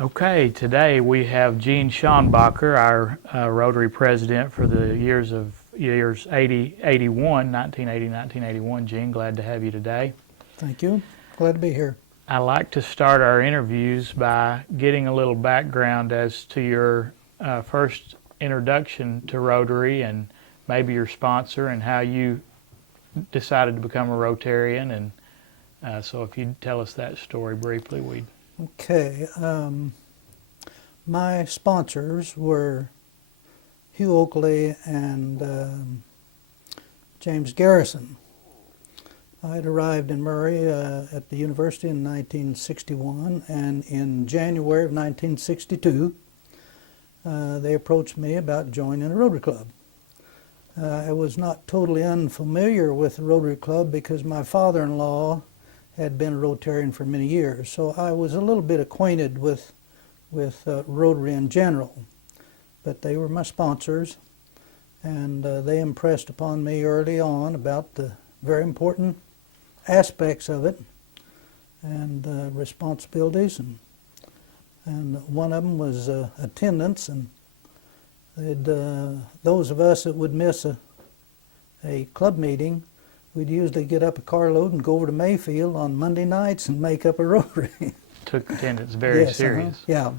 Okay, today we have Gene Schanbacher, our Rotary president for the years 80, 81, 1980, 1981. Gene, glad to have you today. Thank you. Glad to be here. I like to start our interviews by getting a little background as to your first introduction to Rotary and maybe your sponsor and how you decided to become a Rotarian. And so if you'd tell us that story briefly, we'd... Okay. My sponsors were Hugh Oakley and James Garrison. I had arrived in Murray at the university in 1961, and in January of 1962, they approached me about joining a Rotary Club. I was not totally unfamiliar with the Rotary Club because my father-in-law had been a Rotarian for many years, so I was a little bit acquainted with Rotary in general. But they were my sponsors, and they impressed upon me early on about the very important aspects of it and responsibilities, and one of them was attendance, and those of us that would miss a club meeting, we'd usually get up a carload and go over to Mayfield on Monday nights and make up a Rotary. Took attendance very Yes, serious. Yeah.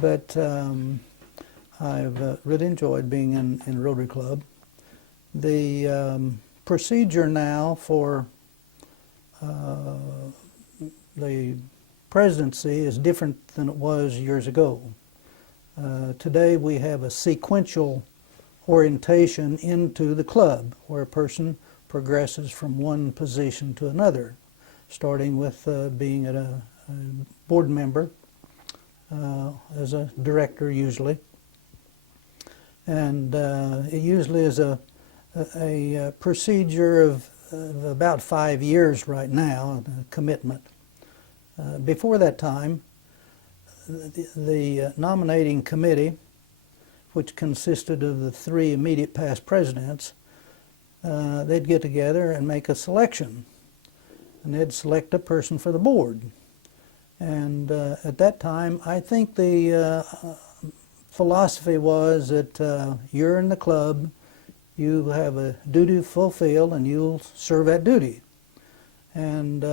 But I've really enjoyed being in Rotary Club. The procedure now for the presidency is different than it was years ago. Today we have a sequential orientation into the club where a person progresses from one position to another, starting with being a board member as a director usually. And it usually is a procedure of about 5 years right now, a commitment. Before that time, the nominating committee, which consisted of the 3 immediate past presidents, they'd get together and make a selection. And they'd select a person for the board. And at that time, I think the philosophy was that you're in the club, you have a duty to fulfill, and you'll serve that duty. And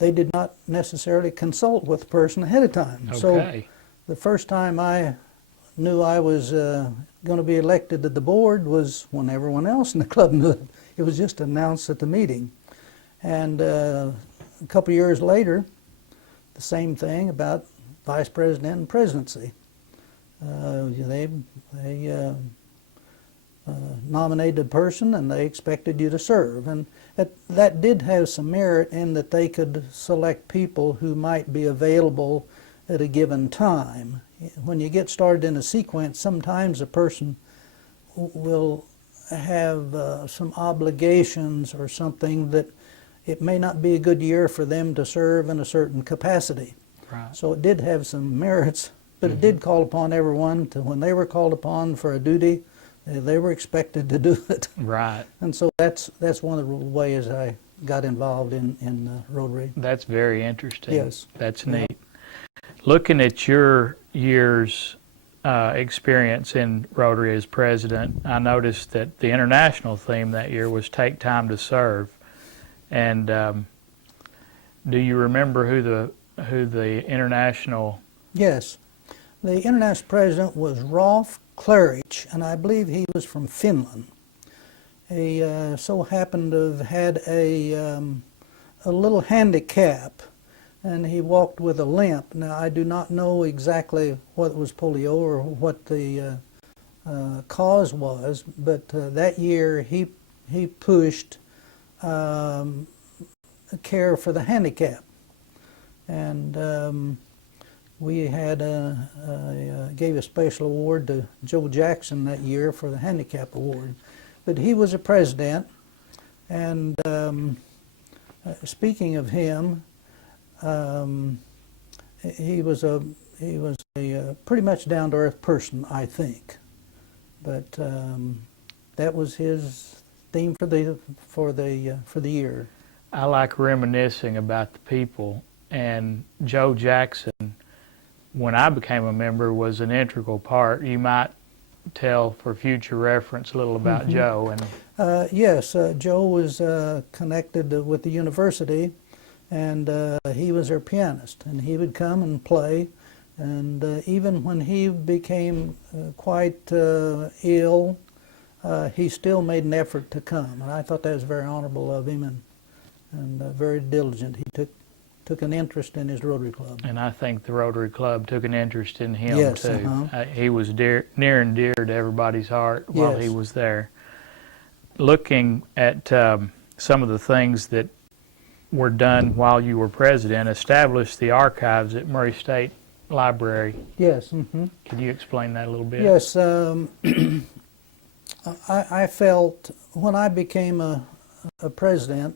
they did not necessarily consult with the person ahead of time. Okay. So the first time I knew I was going to be elected to the board was when everyone else in the club knew it. It was just announced at the meeting. And a couple of years later, the same thing about vice president and presidency. They nominated a person and they expected you to serve. And that did have some merit in that they could select people who might be available at a given time. When you get started in a sequence, sometimes a person will have some obligations or something that it may not be a good year for them to serve in a certain capacity. Right. So it did have some merits, but it did call upon everyone to, when they were called upon for a duty, they were expected to do it. Right. And so that's one of the ways I got involved in Rotary. That's very interesting. Yes. That's neat. Looking at your year's experience in Rotary as president, I noticed that the international theme that year was "Take Time to Serve." And do you remember who the international? Yes, the international president was Rolf Klarich, and I believe he was from Finland. He so happened to have had a little handicap, and he walked with a limp. Now, I do not know exactly what was polio or what the cause was, but that year he pushed care for the handicapped, and we had gave a special award to Joe Jackson that year for the handicap award. But he was a president, and speaking of him, he was a pretty much down to earth person, I think. But that was his theme for the year. I like reminiscing about the people, and Joe Jackson, when I became a member, was an integral part. You might tell for future reference a little about Joe. And yes, Joe was connected with the university, and he was our pianist, and he would come and play. And even when he became quite ill, he still made an effort to come, and I thought that was very honorable of him, and very diligent. He took an interest in his Rotary Club. And I think the Rotary Club took an interest in him, yes, too. He was near and dear to everybody's heart while yes. he was there. Looking at some of the things that were done while you were president, established the archives at Murray State Library. Yes. Could you explain that a little bit? Yes. I felt when I became a president,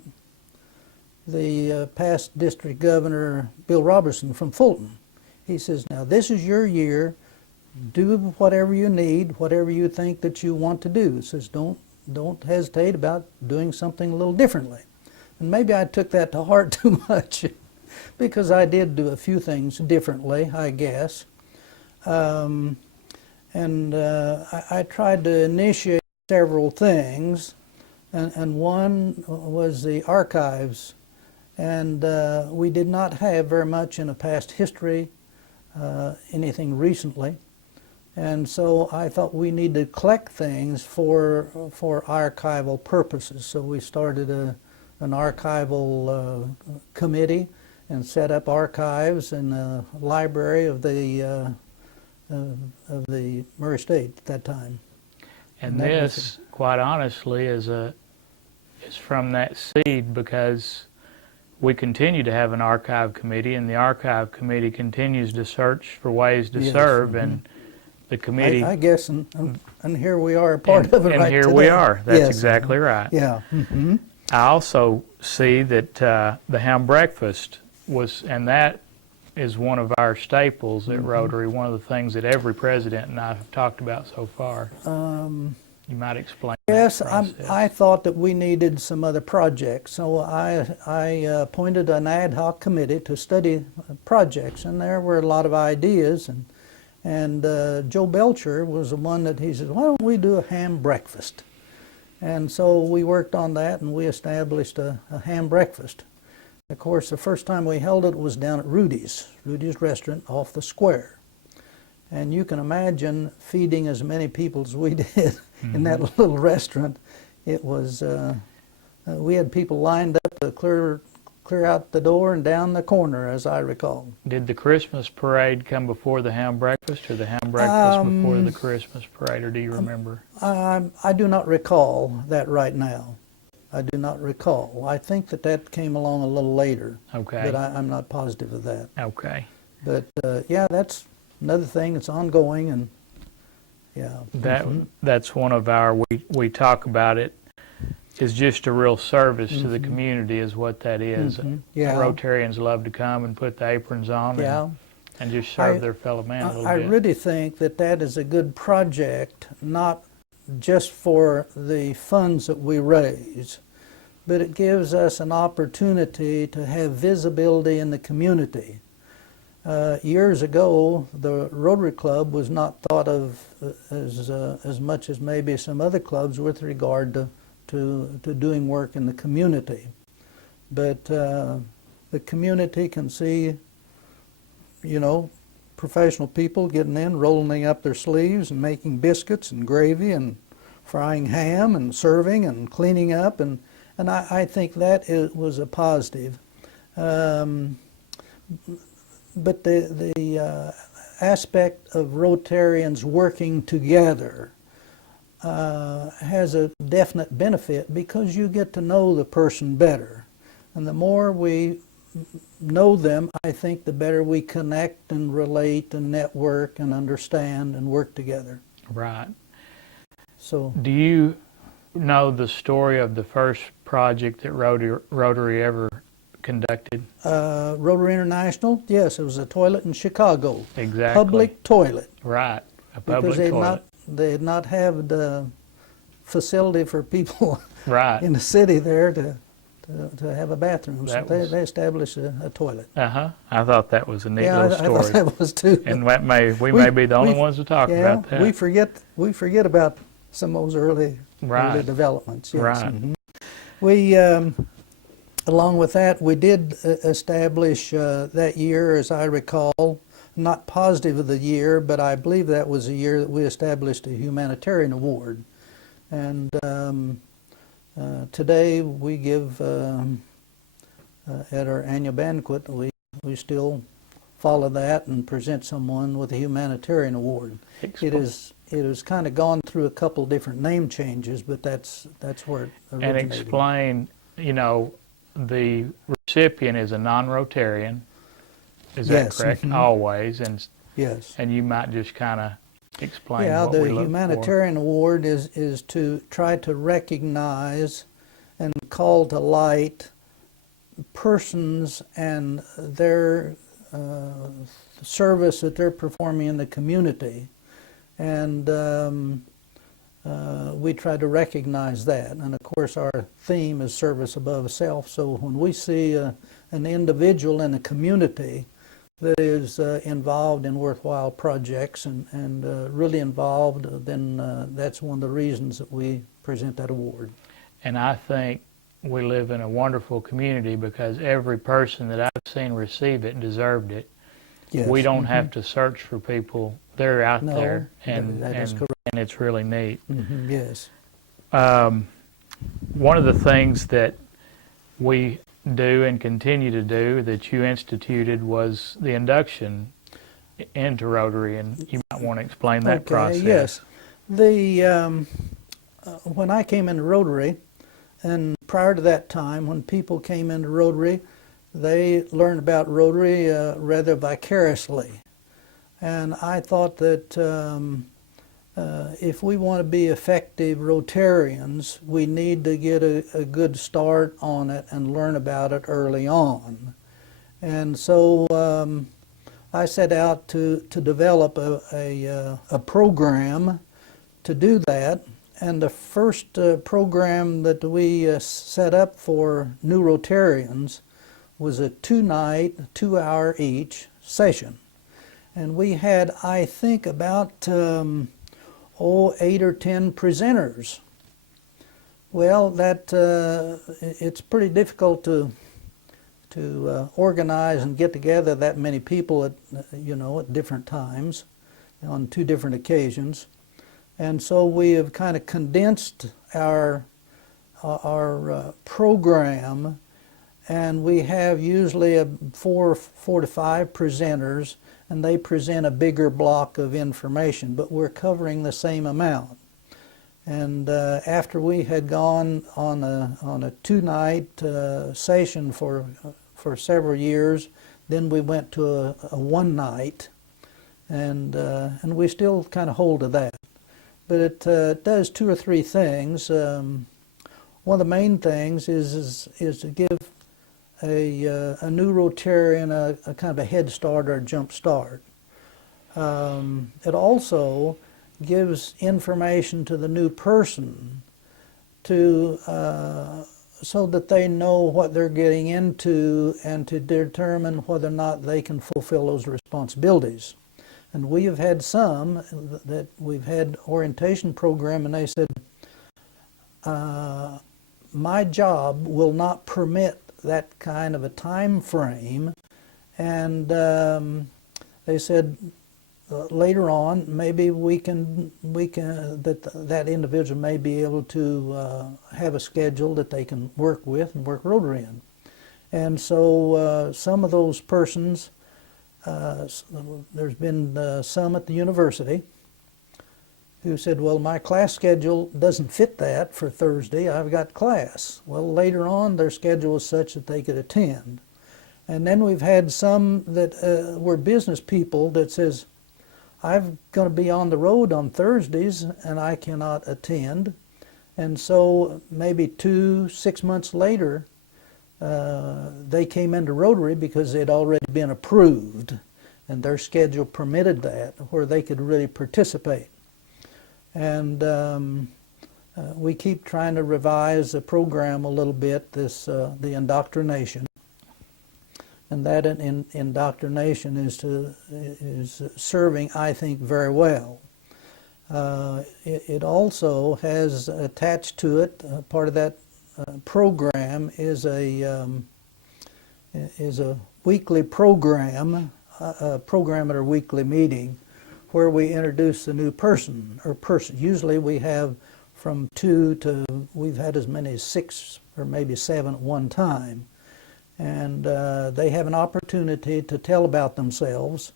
the past district governor, Bill Robertson from Fulton, he says, now this is your year, do whatever you need, whatever you think that you want to do. He says, don't hesitate about doing something a little differently. And maybe I took that to heart too much, because I did do a few things differently, I guess. I tried to initiate several things, and one was the archives. And we did not have very much in a past history, anything recently. And so I thought we need to collect things for archival purposes. So we started an archival committee and set up archives in the library of the Murray State at that time. And this, quite honestly, is from that seed, because we continue to have an archive committee, and the archive committee continues to search for ways to serve, and the committee... I guess, and here we are, a part of it right And here today. we are. That's yes. exactly right. Yeah. I also see that the ham breakfast was, and that is one of our staples at Rotary, one of the things that every president and I have talked about so far. You might explain Yes, that process. I thought that we needed some other projects, so I appointed an ad hoc committee to study projects, and there were a lot of ideas, and Joe Belcher was the one that he said, why don't we do a ham breakfast? And so we worked on that, and we established a ham breakfast. Of course, the first time we held it was down at Rudy's restaurant off the square. And you can imagine feeding as many people as we did in that little restaurant. It was, we had people lined up to clear out the door and down the corner, as I recall. Did the Christmas parade come before the ham breakfast, or the ham breakfast before the Christmas parade, or do you remember? I do not recall that right now. I do not recall. I think that came along a little later. Okay. But I'm not positive of that. Okay. But yeah, that's another thing that's ongoing, and yeah. That's one of our, we talk about it, is just a real service to the community is what that is. Yeah. Rotarians love to come and put the aprons on and just serve their fellow man a little bit. I really think that is a good project, not just for the funds that we raise, but it gives us an opportunity to have visibility in the community. Years ago, the Rotary Club was not thought of as much as maybe some other clubs with regard to doing work in the community. But the community can see, you know, professional people getting in, rolling up their sleeves and making biscuits and gravy and frying ham and serving and cleaning up, and I think that was a positive. but the aspect of Rotarians working together has a definite benefit because you get to know the person better. And the more we know them, I think the better we connect and relate and network and understand and work together. Right. So, Do you know the story of the first project that Rotary ever conducted? Rotary International, yes, it was a toilet in Chicago. Exactly. Public toilet. Right. A Because public toilet. they had not had the facility for people Right. in the city there to have a bathroom. So That was- they established a toilet. Uh-huh. I thought that was a neat Yeah, little I story. thought that was too. And that we may be the only we- ones to talk yeah, about that. we forget about some of those early Right. developments. Yes. Right. Mhm. We, along with that, we did establish that year, as I recall, not positive of the year, but I believe that was the year that we established a humanitarian award. And today we give, at our annual banquet, we still follow that and present someone with a humanitarian award. It has kind of gone through a couple different name changes, but that's where it And originated. explain, the recipient is a non-Rotarian. Is that Yes, correct? mhm. Always. Yes. And you might just kind of explain Yeah, what the we look humanitarian award is to try to recognize and call to light persons and their service that they're performing in the community. And we try to recognize that. And of course our theme is service above self. So when we see an individual in a community that is involved in worthwhile projects and really involved, then that's one of the reasons that we present that award. And I think we live in a wonderful community because every person that I've seen receive it deserved it. Yes. We don't Mhm. have to search for people. They're out No, there, and that is correct. and it's really neat. Mhm, yes. One of the things that we do and continue to do that you instituted was the induction into Rotary, and you might want to explain that process. Yes. The when I came into Rotary, and prior to that time, when people came into Rotary, they learned about Rotary rather vicariously. And I thought that if we want to be effective Rotarians, we need to get a good start on it and learn about it early on. And so I set out to develop a program to do that. And the first program that we set up for new Rotarians was a 2-night, 2-hour each session. And we had, I think, about 8 or 10 presenters. Well, it's pretty difficult to organize and get together that many people at different times on 2 different occasions. And so we have kind of condensed our program, and we have usually 4 to 5 presenters, and they present a bigger block of information, but we're covering the same amount. And after we had gone on a 2-night session for several years, then we went to a 1-night, and we still kind of hold to that. But it does 2 or 3 things. One of the main things is to give a new Rotarian a kind of a head start or a jump start. It also gives information to the new person so that they know what they're getting into and to determine whether or not they can fulfill those responsibilities. And we have had some that we've had orientation program, and they said, my job will not permit that kind of a time frame. And they said later on, maybe that individual may be able to have a schedule that they can work with and work Rotary in. And so some of those persons, there's been some at the university who said, well, my class schedule doesn't fit that for Thursday, I've got class. Well, later on their schedule was such that they could attend. And then we've had some that were business people that says, I'm going to be on the road on Thursdays and I cannot attend. And so maybe 6 months later, they came into Rotary because they'd already been approved and their schedule permitted that, where they could really participate. And we keep trying to revise the program a little bit, the indoctrination. And that indoctrination is serving, I think, very well. It also has attached to it, part of that program is a weekly program, a program at our weekly meeting, where we introduce the new person or person. Usually we have from 2 to, we've had as many as 6 or maybe 7 at one time. And they have an opportunity to tell about themselves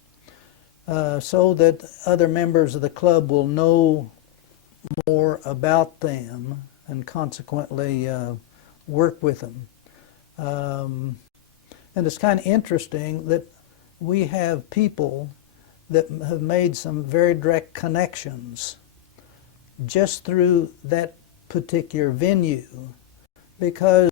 so that other members of the club will know more about them and consequently work with them. And it's kind of interesting that we have people that have made some very direct connections just through that particular venue, because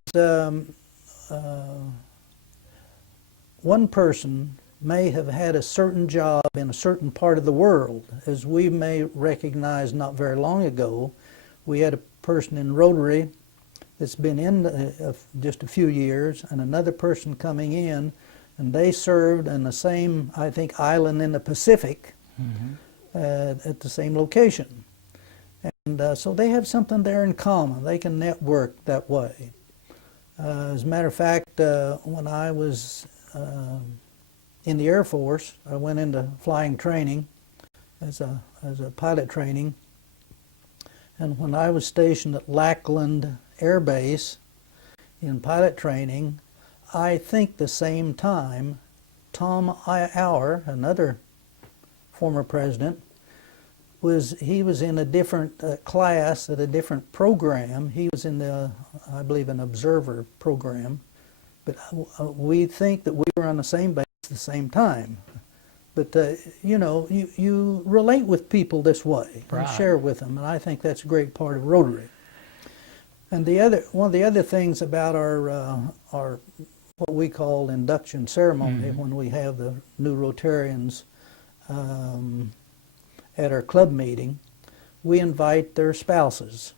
one person may have had a certain job in a certain part of the world. As we may recognize not very long ago, we had a person in Rotary that's been in just a few years, and another person coming in, and they served in the same, I think, island in the Pacific, at the same location. And so they have something there in common. They can network that way. As a matter of fact, when I was in the Air Force, I went into flying training as a pilot training. And when I was stationed at Lackland Air Base in pilot training, I think the same time, Tom Auer, another former president, he was in a different class at a different program. He was in the, I believe, an observer program. But we think that we were on the same base at the same time. But, you know, you relate with people this way and share with them, and I think that's a great part of Rotary. And one of the other things about our what we call induction ceremony, when we have the new Rotarians at our club meeting, we invite their spouses.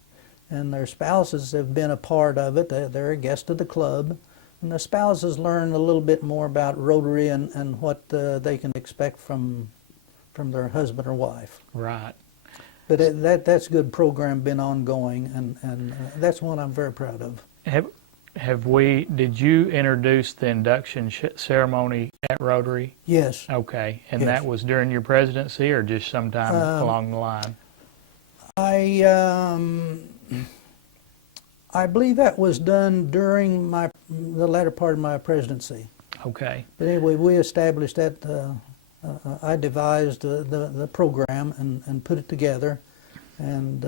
And their spouses have been a part of it. They're a guest of the club. And the spouses learn a little bit more about Rotary and what they can expect from their husband or wife. Right. But that's a good program, been ongoing, and that's one I'm very proud of. Did you introduce the induction ceremony at Rotary? Yes. Okay. And yes. that was during your presidency or just sometime along the line? I believe that was done during the latter part of my presidency. Okay. But anyway, we established that. I devised the program and put it together, and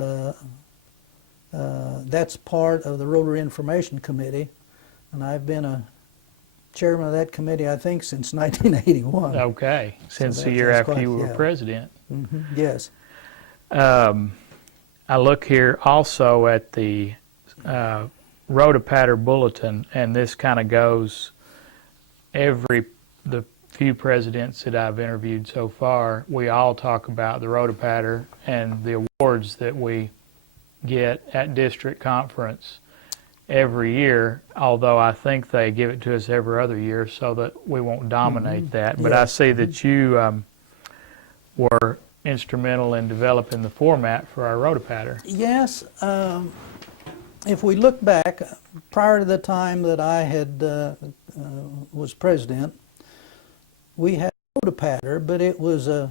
that's part of the Rotary Information Committee, and I've been a chairman of that committee, I think, since 1981. Okay, since so the year after you were president. Yes. I look here also at the Rotapatter Bulletin, and this kind of goes the few presidents that I've interviewed so far, we all talk about the Rotapatter and the awards that we get at district conference every year, although I think they give it to us every other year so that we won't dominate that. But I see that you were instrumental in developing the format for our Rotapatter. Yes. If we look back, prior to the time that I had was president, we had a Rotapatter, but it was a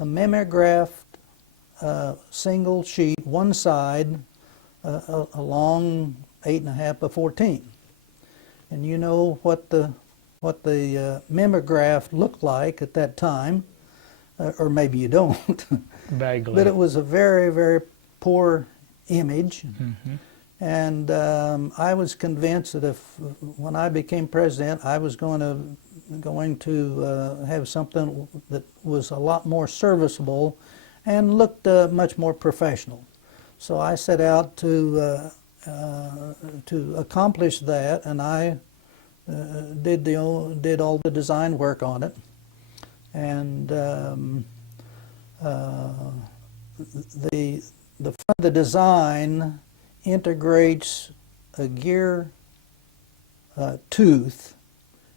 mimeographed single sheet, one side, a long 8.5 by 14. and you know what the mimeograph looked like at that time, or maybe you don't. Vaguely. But it was a very, very poor image. Mm-hmm. And I was convinced that when I became president, I was going to have something that was a lot more serviceable and looked much more professional. So I set out to accomplish that, and I did all the design work on it. And the design integrates a gear tooth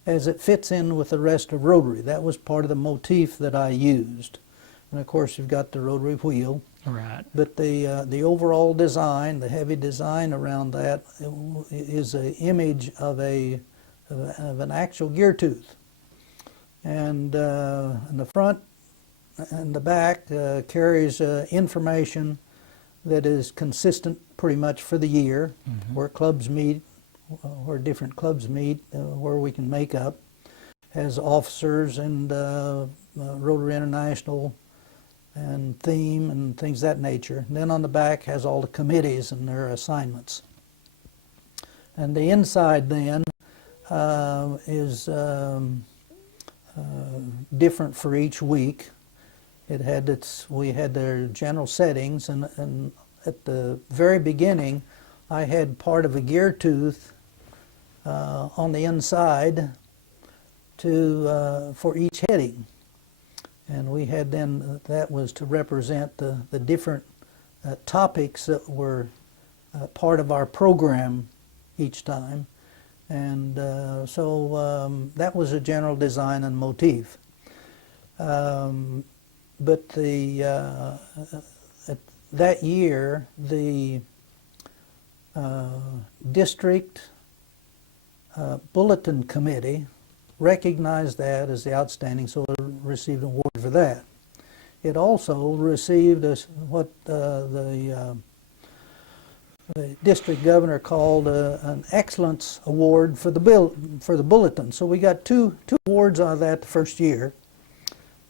as it fits in with the rest of Rotary. That was part of the motif that I used. And of course you've got the Rotary wheel. Right. But the overall design, the heavy design around that, is an image of an actual gear tooth. And the front and the back carries information that is consistent pretty much for the year, Mm-hmm. where clubs meet, where different clubs meet, where we can make up, has officers and Rotary International and theme and things of that nature. And then on the back has all the committees and their assignments. And the inside then is different for each week. We had their general settings, and at the very beginning, I had part of a gear tooth on the inside for each heading, and we had then that was to represent the different topics that were part of our program each time, and so that was a general design and motif. But that year, the district bulletin committee recognized that as the outstanding, so it received an award for that. It also received what the district governor called an excellence award for the bulletin. So we got two awards out of that the first year.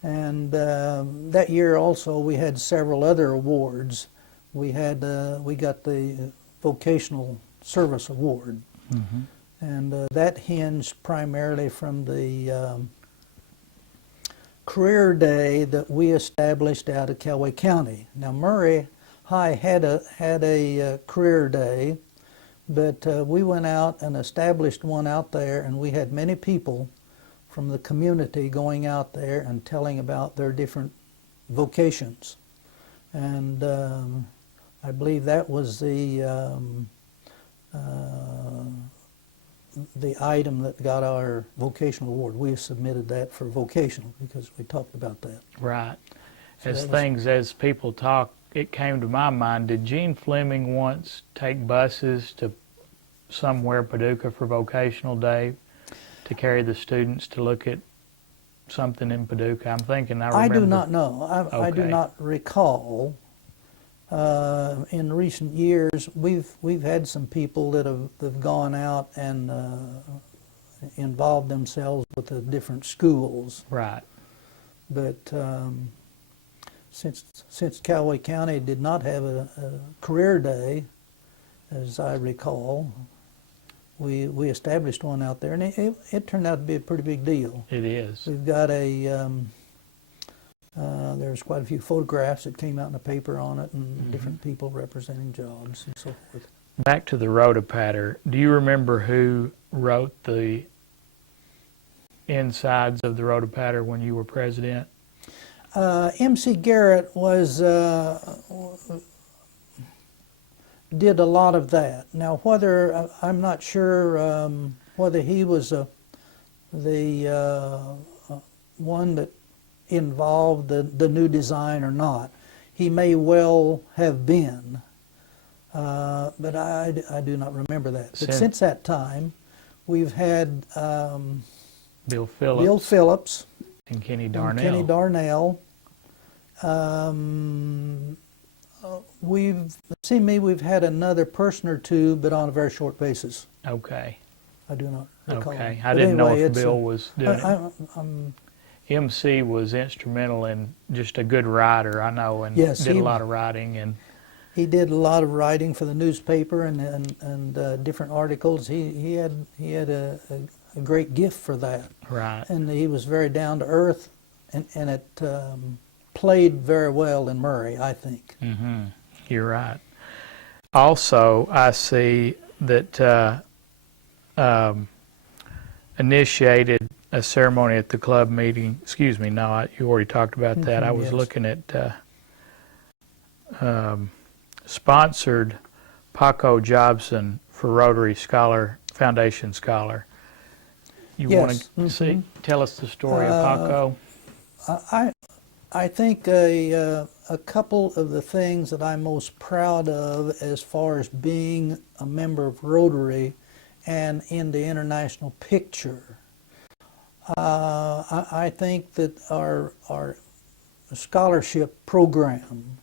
And that year also we had several other awards. We got the Vocational Service Award, Mm-hmm. and that hinged primarily from the career day that we established out of Coway County. Now Murray High had a career day, but we went out and established one out there, and we had many people from the community going out there and telling about their different vocations. And I believe that was the item that got our vocational award. We submitted that for vocational because we talked about that. Right. So As people talk, it came to my mind, did Gene Fleming once take buses to somewhere, Paducah, for vocational day, to carry the students to look at something in Paducah? I'm thinking I remember. I do not know. I do Okay. not recall. In recent years, we've had some people that have gone out and involved themselves with the different schools. Right. But since Coway County did not have a career day, as I recall, we established one out there, and it turned out to be a pretty big deal. It is. We've got there's quite a few photographs that came out in the paper on it, and different people representing jobs and so forth. Back to the Rotopatter, do you remember who wrote the insides of the Rotopatter when you were president? M.C. Garrett did a lot of that. Now, I'm not sure whether he was the one that involved the new design or not. He may well have been, but I do not remember that. But since that time, we've had Bill Phillips. Bill Phillips And Kenny and Darnell. Kenny Darnell. We've had another person or two, but on a very short basis. Okay. I do not recall. Okay, I But didn't know anyway, if it's Bill was doing it. MC was instrumental in just a good writer, I know, and Yes, did a lot of writing. And he did a lot of writing for the newspaper and different articles. He had a great gift for that. right. And he was very down to earth, and it played very well in Murray, I think. Mm-hmm. You're right. Also, I see that initiated a ceremony at the club meeting. Excuse me, no, you already talked about that. I was Yes. looking at sponsored Paco Jobson for Rotary Foundation Scholar. You Yes. want to tell us the story of Paco? I think a couple of the things that I'm most proud of as far as being a member of Rotary and in the international picture, I think that our scholarship program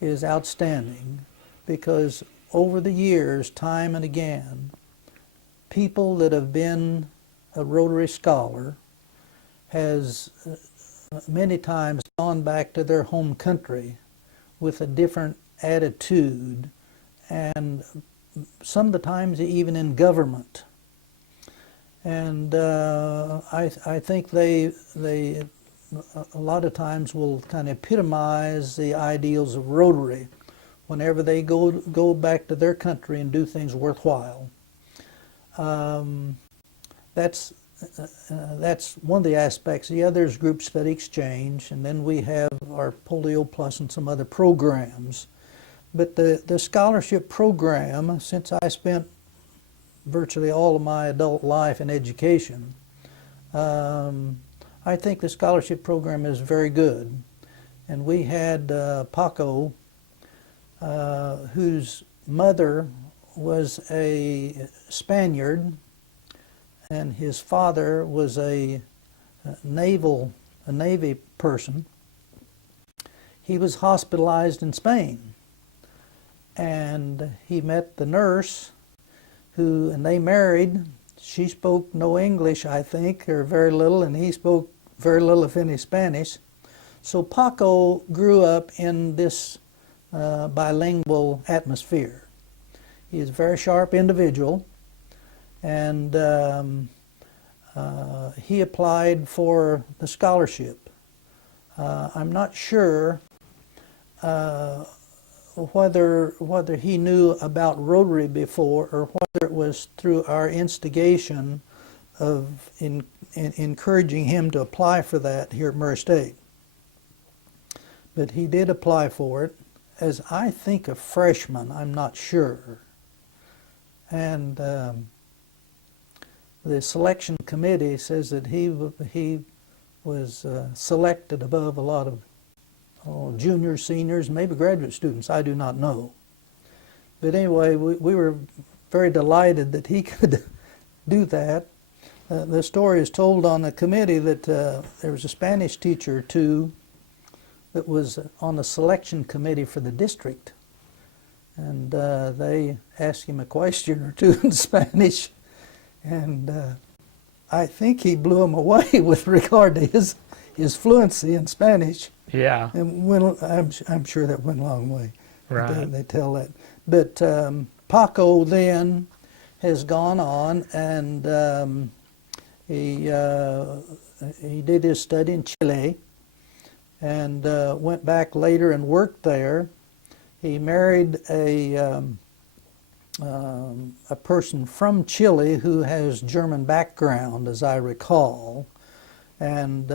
is outstanding because over the years, time and again, people that have been a Rotary scholar has many times gone back to their home country with a different attitude, and some of the times even in government. And I think they a lot of times will kind of epitomize the ideals of Rotary whenever they go back to their country and do things worthwhile. That's one of the aspects. The other is group study exchange, and then we have our Polio Plus and some other programs. But the scholarship program, since I spent virtually all of my adult life in education, I think the scholarship program is very good. And we had Paco, whose mother was a Spaniard, and his father was a Navy person. He was hospitalized in Spain, and he met the nurse and they married. She spoke no English, I think, or very little, and he spoke very little, if any, Spanish. So Paco grew up in this bilingual atmosphere. He is a very sharp individual, and he applied for the scholarship. I'm not sure whether he knew about Rotary before or whether it was through our instigation of encouraging him to apply for that here at Murray State. But he did apply for it as, I think, a freshman. I'm not sure. And the selection committee says that he was selected above a lot of juniors, seniors, maybe graduate students. I do not know. But anyway, we were very delighted that he could do that. The story is told on the committee that there was a Spanish teacher, too, that was on the selection committee for the district. And they asked him a question or two in Spanish, and I think he blew him away with regard to his fluency in Spanish. Yeah. And I'm sure that went a long way. Right. They tell that. But Paco then has gone on, and he did his study in Chile, and went back later and worked there. He married a person from Chile who has German background, as I recall. And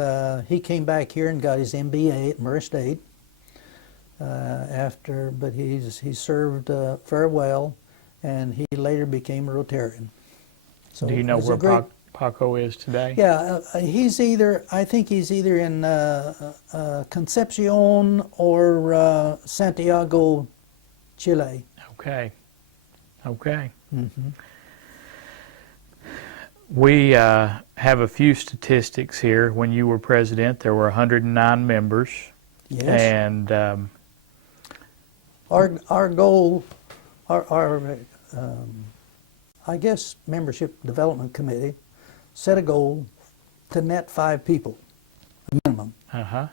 he came back here and got his MBA at Murray State but he served very well, and he later became a Rotarian. So do you know where Paco is today? Yeah, I think he's either in Concepcion or Santiago, Chile. Okay. Okay. Mm-hmm. We have a few statistics here. When you were president, there were 109 members. Yes. And our goal, our I guess, Membership Development Committee set a goal to net 5 people, a minimum. Uh-huh.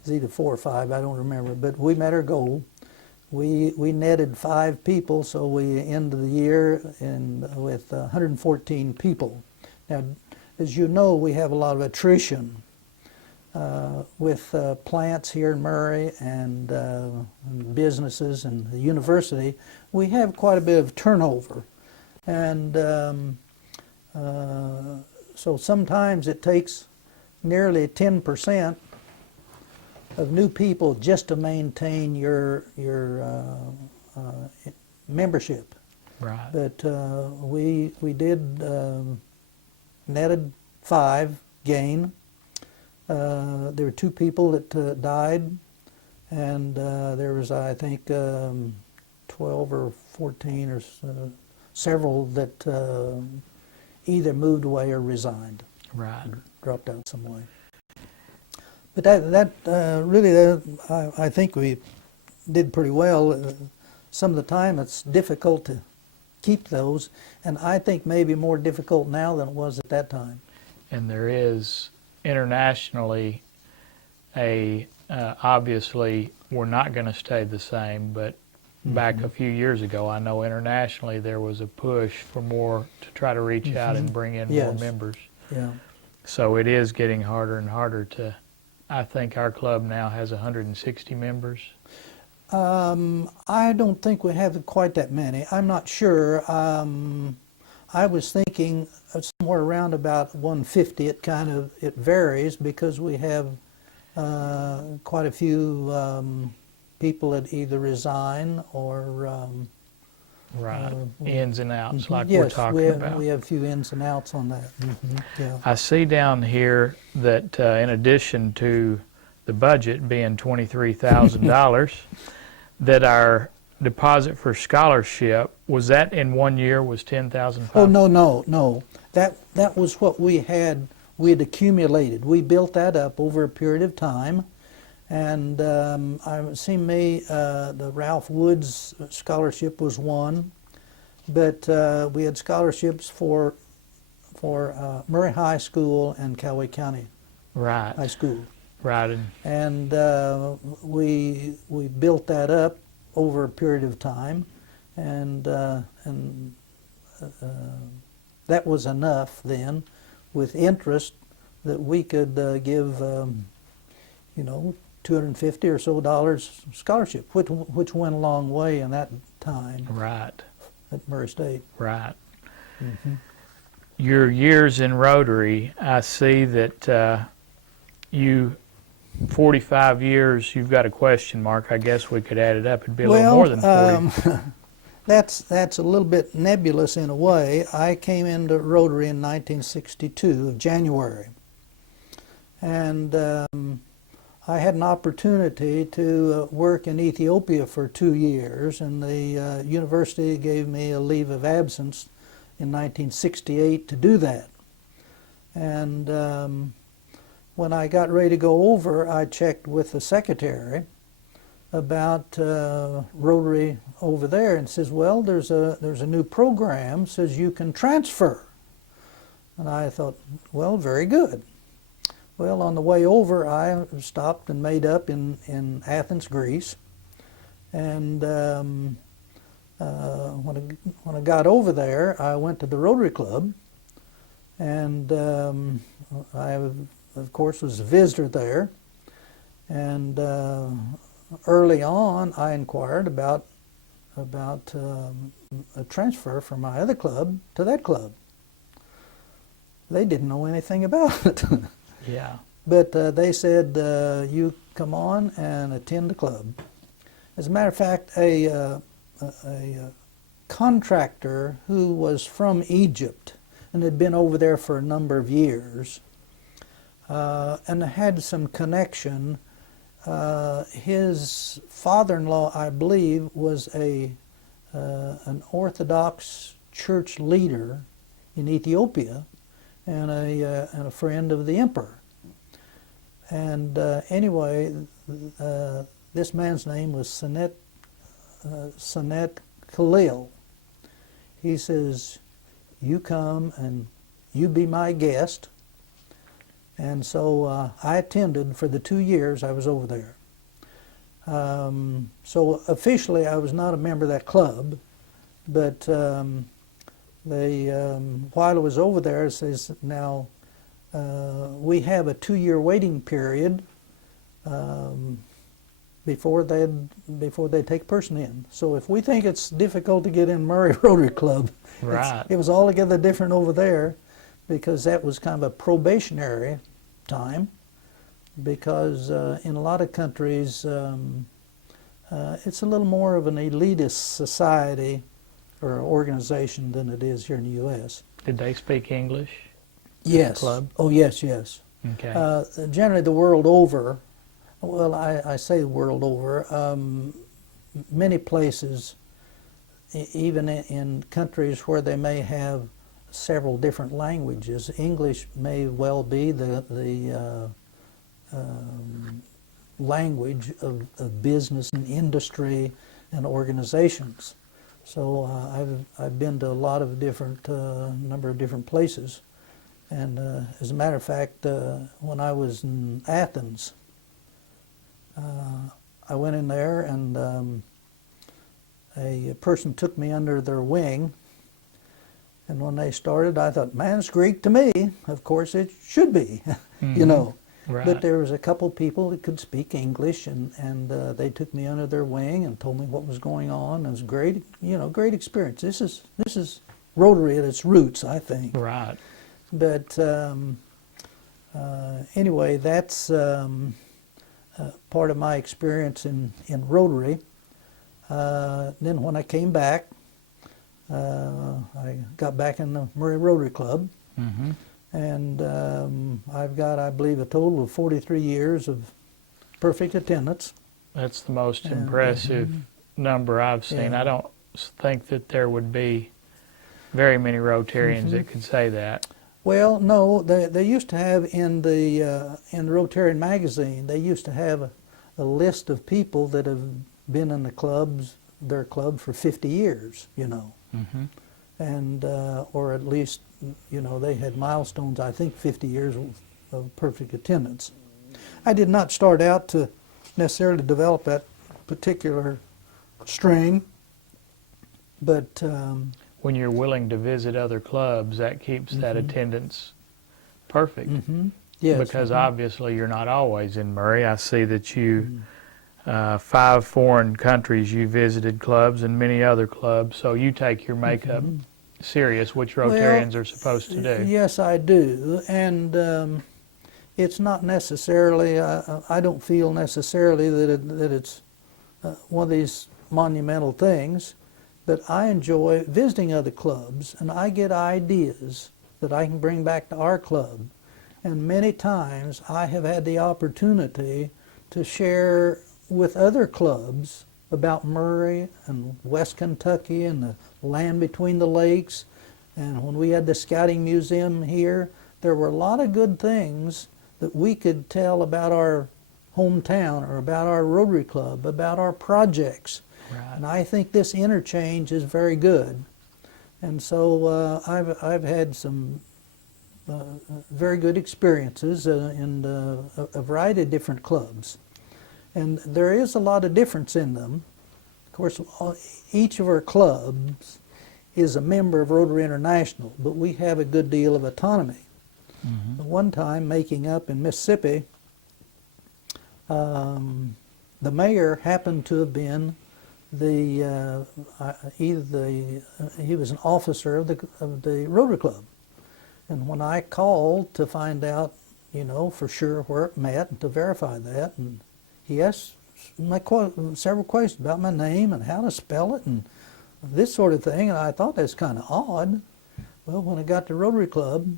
It's either 4 or 5, I don't remember, but we met our goal. We netted 5 people, so we ended the year with 114 people. Now, as you know, we have a lot of attrition with plants here in Murray and businesses and the university. We have quite a bit of turnover, and so sometimes it takes nearly 10% of new people just to maintain your membership. Right. But we did netted 5 gain. There were 2 people that died, and there was, I think, 12 or 14 or several that either moved away or resigned. Right. Dropped out some way. But that really, I think we did pretty well. Some of the time it's difficult to keep those, and I think maybe more difficult now than it was at that time. And there is internationally obviously we're not going to stay the same, but back a few years ago, I know internationally there was a push for more to try to reach out and bring in more Yes. members. Yeah. So it is getting harder and harder to, I think our club now has 160 members. I don't think we have quite that many. I'm not sure. I was thinking somewhere around about 150. It varies because we have quite a few people that either resign or Right. Ins and outs like yes, we're talking about. we have a few ins and outs on that. Yeah. I see down here that in addition to the budget being $23,000, that our deposit for scholarship, was that in 1 year was $10,500? Oh, no. That was what we had accumulated. We built that up over a period of time. And I see the Ralph Woods scholarship was one, but we had scholarships for Murray High School and Coway County Right. High School. Right. And we built that up over a period of time, and that was enough then, with interest, that we could give $250 or so scholarship, which went a long way in that time. Right. At Murray State. Right. Your years in Rotary, I see that you 45 years, you've got a question mark. I guess we could add it up. It'd be a little more than 40. That's a little bit nebulous in a way. I came into Rotary in 1962, January. And I had an opportunity to work in Ethiopia for 2 years, and the university gave me a leave of absence in 1968 to do that. And when I got ready to go over, I checked with the secretary about Rotary over there, and says, well, there's a new program, says you can transfer. And I thought, well, very good. Well, on the way over, I stopped and made up in Athens, Greece. And when I got over there, I went to the Rotary Club, and I, of course, was a visitor there. And early on, I inquired about a transfer from my other club to that club. They didn't know anything about it. Yeah. But they said, you come on and attend the club. As a matter of fact, a contractor who was from Egypt and had been over there for a number of years and had some connection, his father-in-law, I believe, was an Orthodox church leader in Ethiopia and a friend of the emperor. And anyway, this man's name was Sanet Khalil. He says, you come and you be my guest. And so I attended for the 2 years I was over there. So officially I was not a member of that club, but while I was over there, it says, now we have a 2-year waiting period before they take a person in. So if we think it's difficult to get in Murray Rotary Club, Right. it was altogether different over there, because that was kind of a probationary time, because in a lot of countries it's a little more of an elitist society or organization than it is here in the U.S. Did they speak English? Yes. Club? Oh, yes, yes. Okay. Generally the world over, well, I say the world over, many places, even in countries where they may have several different languages, English may well be the language of business and industry and organizations. So I've been to a lot of different, number of different places. And as a matter of fact, when I was in Athens, I went in there and a person took me under their wing. And when they started, I thought, man, it's Greek to me. Of course it should be, you know. Right. But there was a couple people that could speak English, and they took me under their wing and told me what was going on. It was great, you know, great experience. This is Rotary at its roots, I think. Right. But anyway, that's part of my experience in Rotary. Then when I came back, I got back in the Murray Rotary Club. Mm-hmm. And I've got, I believe, a total of 43 years of perfect attendance. That's the most impressive number I've seen. Yeah. I don't think that there would be very many Rotarians that could say that. Well, no, they used to have in the Rotarian magazine, they used to have a list of people that have been in their club for 50 years, you know. Mm-hmm. And or at least, you know, they had milestones, I think 50 years of perfect attendance. I did not start out to necessarily develop that particular strain, but When you're willing to visit other clubs, that keeps that attendance perfect. yes, Because obviously you're not always in Murray. I see that you 5 foreign countries you visited clubs and many other clubs, so you take your makeup serious, which Rotarians are supposed to do. Yes, I do, and it's not necessarily, I don't feel necessarily that it's one of these monumental things, but I enjoy visiting other clubs, and I get ideas that I can bring back to our club. And many times I have had the opportunity to share with other clubs about Murray and West Kentucky and the land between the lakes. And when we had the Scouting Museum here, there were a lot of good things that we could tell about our hometown or about our Rotary Club, about our projects. Right. And I think this interchange is very good. And so I've had some very good experiences in a variety of different clubs. And there is a lot of difference in them. Of course, each of our clubs is a member of Rotary International, but we have a good deal of autonomy. At one time, making up in Mississippi, the mayor happened to have been he was an officer of the Rotary Club. And when I called to find out, you know, for sure where it met and to verify that, and he asked several questions about my name and how to spell it and this sort of thing, and I thought that's kind of odd. Well, when I got to Rotary Club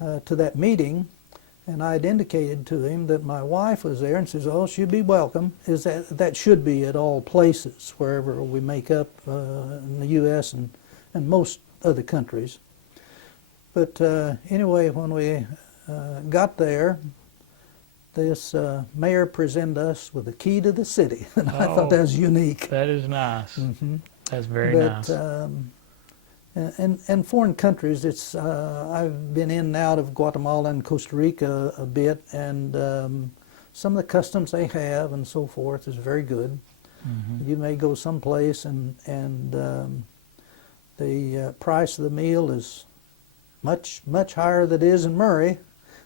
to that meeting, and I had indicated to him that my wife was there, and says, "Oh, she'd be welcome." Is that should be at all places wherever we make up in the U.S. and most other countries. But anyway, when we got there, this mayor presented us with the key to the city, and I thought that was unique. That is nice. That's very But nice. And foreign countries, it's I've been in and out of Guatemala and Costa Rica a bit, and some of the customs they have and so forth is very good. Mm-hmm. You may go someplace and the price of the meal is much higher than it is in Murray,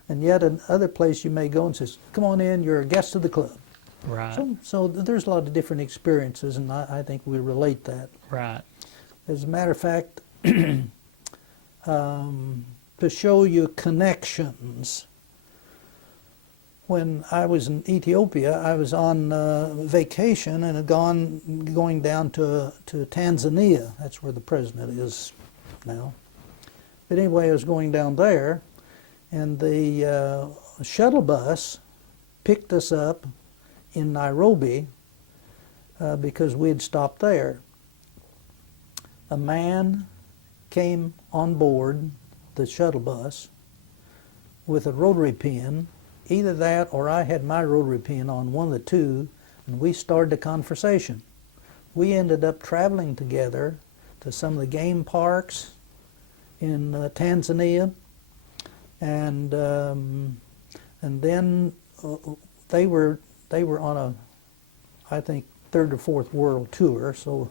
and yet another place you may go and says, "Come on in, you're a guest of the club." Right. So there's a lot of different experiences, and I think we relate that. Right. As a matter of fact, to show you connections, when I was in Ethiopia, I was on vacation and had going down to Tanzania. That's where the president is now. But anyway, I was going down there, and the shuttle bus picked us up in Nairobi because we had stopped there. A man came on board the shuttle bus with a Rotary pin. Either that or I had my Rotary pin on, one of the two, and we started a conversation. We ended up traveling together to some of the game parks in Tanzania, and then they were on a, I think, third or fourth world tour. So,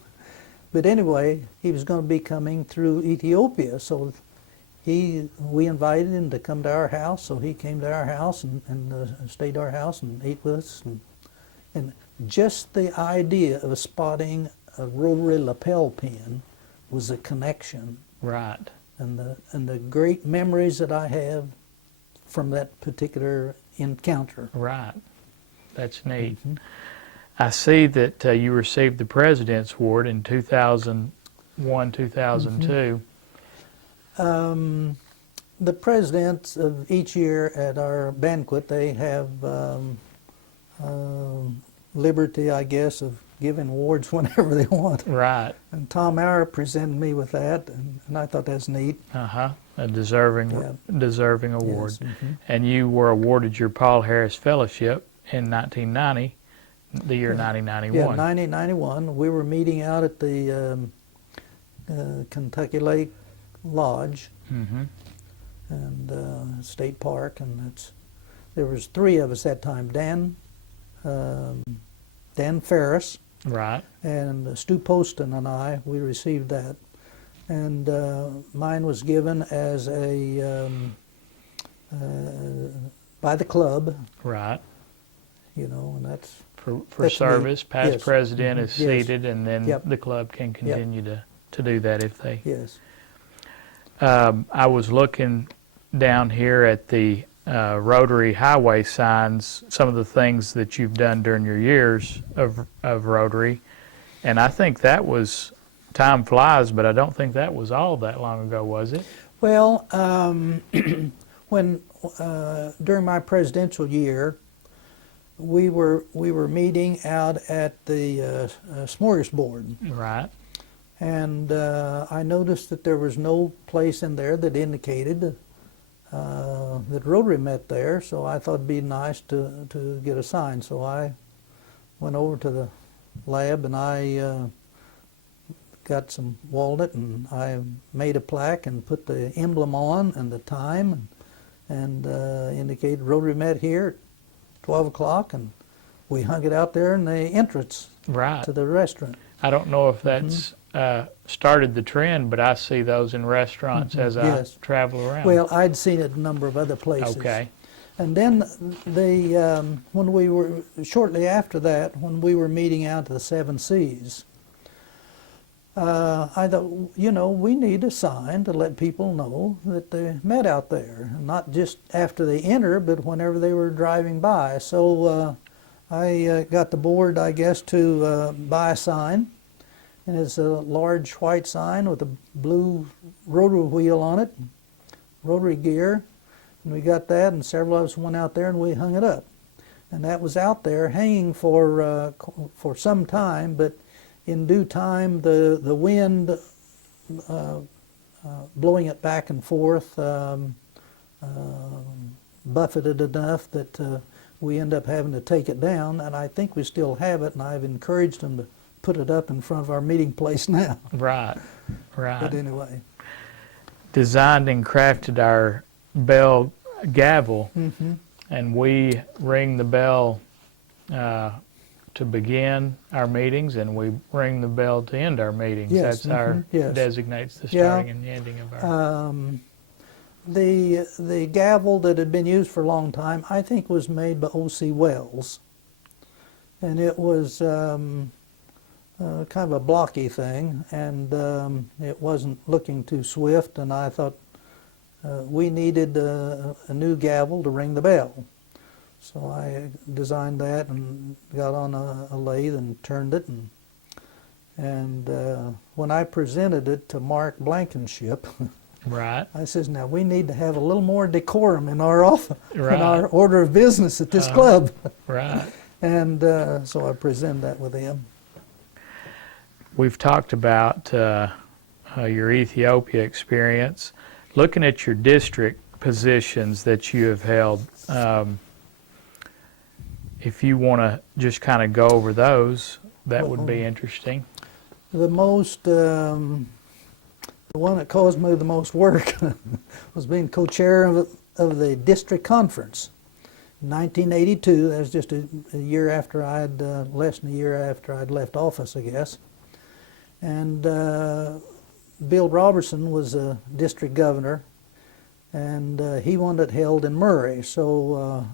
but anyway, he was going to be coming through Ethiopia, so we invited him to come to our house. So he came to our house and stayed at our house and ate with us, and just the idea of spotting a Rotary lapel pin was a connection. Right. And the great memories that I have from that particular encounter. Right. That's neat. Mm-hmm. I see that you received the President's Award in 2001, 2002. The presidents of each year at our banquet, they have liberty, I guess, of giving awards whenever they want. Right. And Tom Auer presented me with that, and I thought that's neat. Uh-huh. A deserving award. Yes. Mm-hmm. And you were awarded your Paul Harris Fellowship in 1990, the year 1991. Yeah, 1991. We were meeting out at the Kentucky Lake Lodge Mm-hmm. and State Park, and there was three of us that time. Dan Ferris, Right. and Stu Poston and I, we received that. And mine was given as a by the club, Right. and that's For That's service, neat. past Yes. president is Yes. seated, and then Yep. the club can continue to do that if they. yes. I was looking down here at the Rotary highway signs, some of the things that you've done during your years of Rotary, and I think that was, time flies, but I don't think that was all that long ago, was it? Well, when during my presidential year, we were meeting out at the Smorgasbord, Right. and I noticed that there was no place in there that indicated that Rotary met there. So I thought it'd be nice to get a sign. So I went over to the lab and I got some walnut and I made a plaque and put the emblem on and the time and indicated Rotary met here at 12 o'clock, and we hung it out there in the entrance Right. to the restaurant. I don't know if that's started the trend, but I see those in restaurants as Yes. I travel around. Well, I'd seen it a number of other places. Okay. And then when we were, shortly after that, when we were meeting out to the Seven Seas, I thought, we need a sign to let people know that they met out there, not just after they enter, but whenever they were driving by. So I got the board, I guess, to buy a sign, and it's a large white sign with a blue Rotary wheel on it, Rotary gear, and we got that, and several of us went out there and we hung it up. And that was out there hanging for some time, but in due time, the wind blowing it back and forth buffeted enough that we end up having to take it down, and I think we still have it, and I've encouraged them put it up in front of our meeting place now. Right, right. But anyway. Designed and crafted our bell gavel, Mm-hmm. and we ring the bell to begin our meetings, and we ring the bell to end our meetings. Yes, That's our yes. designates the Yeah. starting and the ending of our. The gavel that had been used for a long time, I think, was made by O.C. Wells, and it was kind of a blocky thing, and it wasn't looking too swift, and I thought we needed a new gavel to ring the bell. So I designed that and got on a lathe and turned it, and when I presented it to Mark Blankenship, Right. I says, now we need to have a little more decorum in our office, Right. in our order of business at this club. Right. And so I presented that with him. We've talked about your Ethiopia experience. Looking at your district positions that you have held, if you want to just kind of go over those, that would be interesting. The most, the one that caused me the most work was being co-chair of the district conference. In 1982, that was just a year after I'd, less than a year after I'd left office, I guess. And Bill Robertson was a district governor, and he wanted it held in Murray. So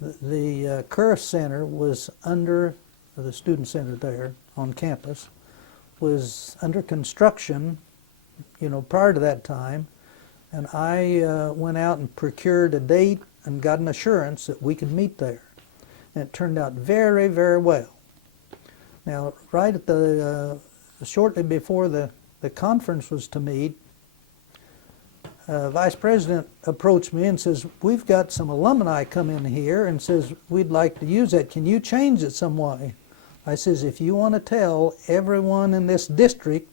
the Curris Center was under, the student center there on campus, was under construction, you know, prior to that time. And I went out and procured a date and got an assurance that we could meet there. And it turned out very, very well. Now, right at the, shortly before the conference was to meet, Vice President approached me and says, we've got some alumni come in here and says, we'd like to use that. Can you change it some way? I says, if you want to tell everyone in this district,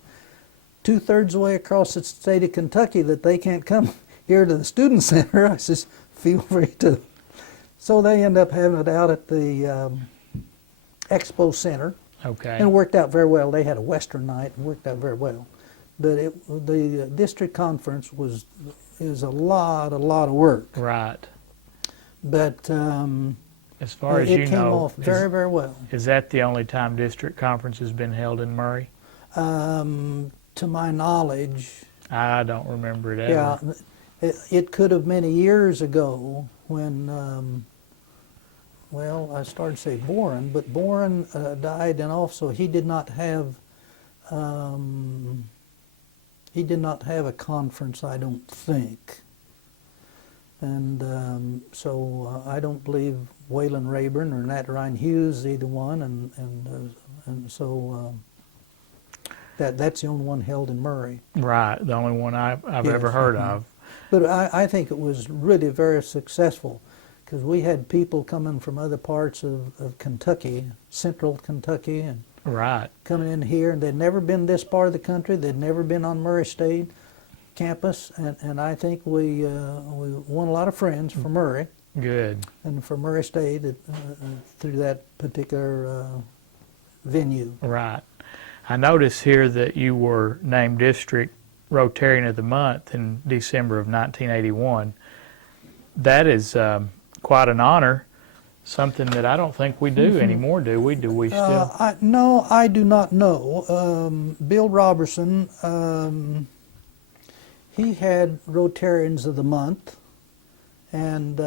2/3 of the way across the state of Kentucky, that they can't come here to the student center, I says, feel free to. So they end up having it out at the Expo Center. Okay. And it worked out very well. They had a Western night. It worked out very well. But the district conference is a lot of work. Right. But as far as it you came know, off very, very well. Is that the only time district conference has been held in Murray? To my knowledge, I don't remember it ever. yeah, it could have many years ago when, well, I started to say Boren, but Boren died, and also he did not have a conference, I don't think. And so I don't believe Waylon Rayburn or Nat Ryan Hughes, either one, and so that's the only one held in Murray. Right, the only one I've ever heard of. But I think it was really very successful, because we had people coming from other parts of Kentucky, central Kentucky, and Right. coming in here, and they'd never been this part of the country. They'd never been on Murray State campus, and I think we won a lot of friends from Murray Good. and from Murray State through that particular venue. Right. I notice here that you were named District Rotarian of the Month in December of 1981. That is quite an honor, something that I don't think we do anymore, do we? Do we still? No, I do not know. Bill Robertson, he had Rotarians of the Month, and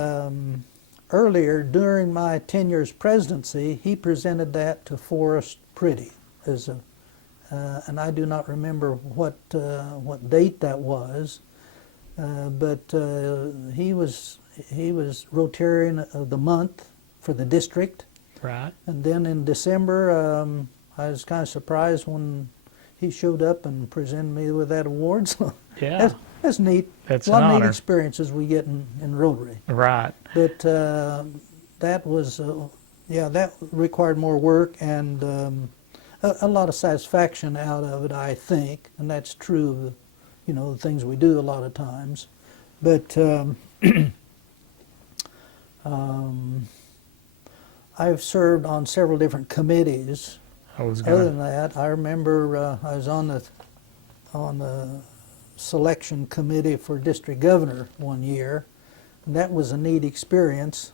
earlier, during my tenure as presidency, he presented that to Forrest Pretty as a, and I do not remember what date that was, but he was Rotarian of the Month for the district. Right. And then in December, I was kind of surprised when he showed up and presented me with that award. So Yeah. that's neat. That's a lot an of neat honor. experiences we get in Rotary. Right. But that was, yeah, that required more work and a lot of satisfaction out of it, I think, and that's true of, you know, the things we do a lot of times. But I've served on several different committees I was Other gonna. than that, I remember I was on the selection committee for district governor one year, and that was a neat experience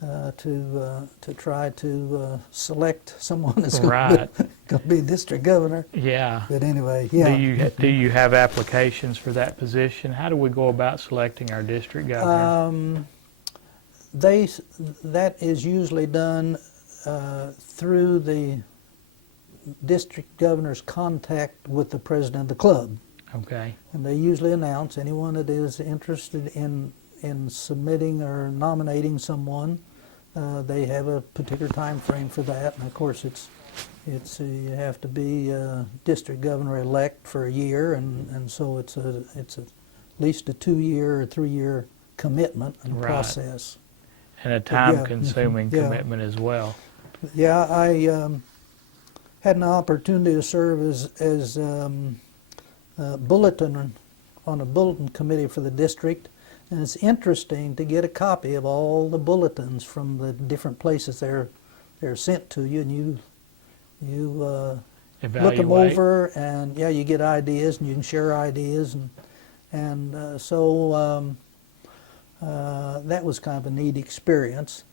to try to select someone that's Right. going to be district governor. Yeah. But anyway, yeah. Do you have applications for that position? How do we go about selecting our district governor? That is usually done through the district governor's contact with the president of the club. Okay. And they usually announce anyone that is interested in submitting or nominating someone. They have a particular time frame for that, and of course it's you have to be district governor elect for a year, and so it's at least a 2-year or 3-year commitment and Right. process. And a yeah, time-consuming yeah. commitment as well. Yeah, I had an opportunity to serve as bulletin on a bulletin committee for the district, and it's interesting to get a copy of all the bulletins from the different places they're sent to you, and you look them Evaluate. over, and yeah, you get ideas, and you can share ideas, and so that was kind of a neat experience.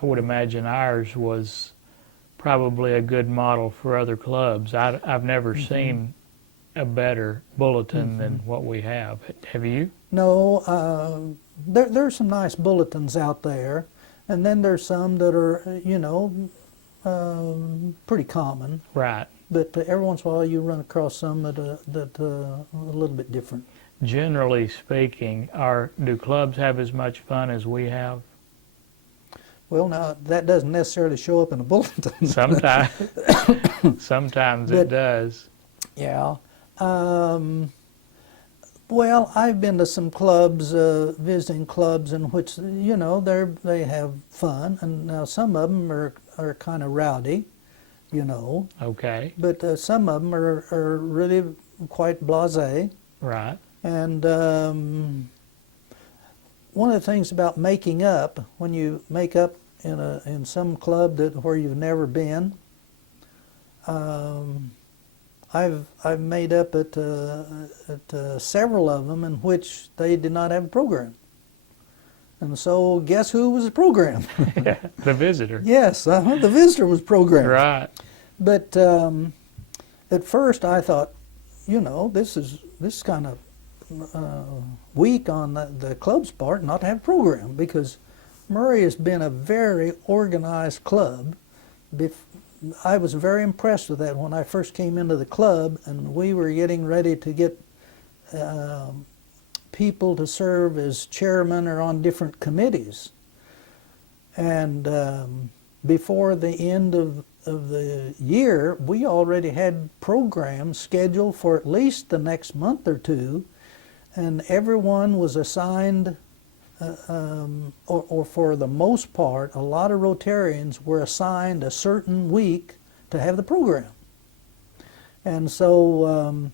I would imagine ours was probably a good model for other clubs. I've never seen a better bulletin than what we have. Have you? No, there's some nice bulletins out there, and then there's some that are, pretty common. Right. But every once in a while you run across some that a little bit different. Generally speaking, do clubs have as much fun as we have? Well, now that doesn't necessarily show up in a bulletin. Sometimes, sometimes it does. Yeah. Well, I've been to some clubs, visiting clubs in which they have fun, and now some of them are kind of rowdy, Okay. but some of them are really quite blasé. Right. And one of the things about making up, when you make up in some club where you've never been, I've made up at several of them in which they did not have a program. And so guess who was the program? The visitor. Yes, the visitor was programmed. Right. But at first I thought, this is kind of weak on the club's part not to have a program, because Murray has been a very organized club. I was very impressed with that when I first came into the club, and we were getting ready to get people to serve as chairman or on different committees. And before the end of the year, we already had programs scheduled for at least the next month or two, and everyone was assigned, or for the most part, a lot of Rotarians were assigned a certain week to have the program. And so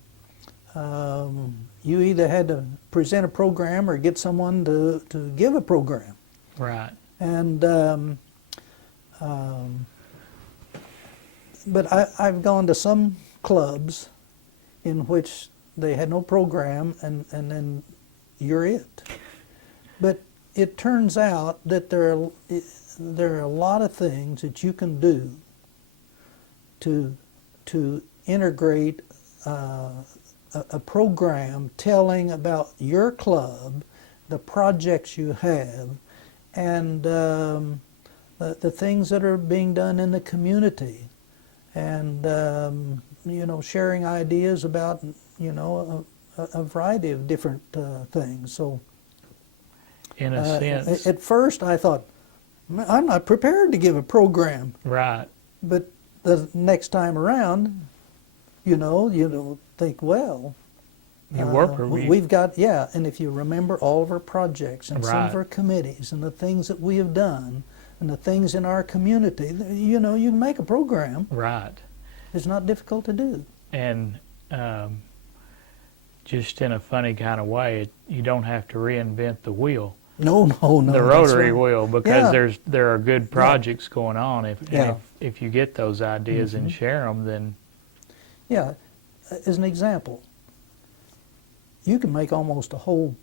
you either had to present a program or get someone to give a program. Right. And but I've gone to some clubs in which they had no program, and then you're it. But it turns out that there are a lot of things that you can do to integrate a program telling about your club, the projects you have, and the things that are being done in the community, and sharing ideas about a variety of different things. So In a sense. at first I thought, I'm not prepared to give a program. Right. But the next time around, you think, well, we've got, and if you remember all of our projects and some of our committees and the things that we have done and the things in our community, you can make a program. Right. It's not difficult to do. And just in a funny kind of way, you don't have to reinvent the wheel. No, no, no. The that's Rotary right. will, because Yeah. there are good projects going on. Yeah. If you get those ideas and share them, then Yeah. As an example, you can make almost a whole,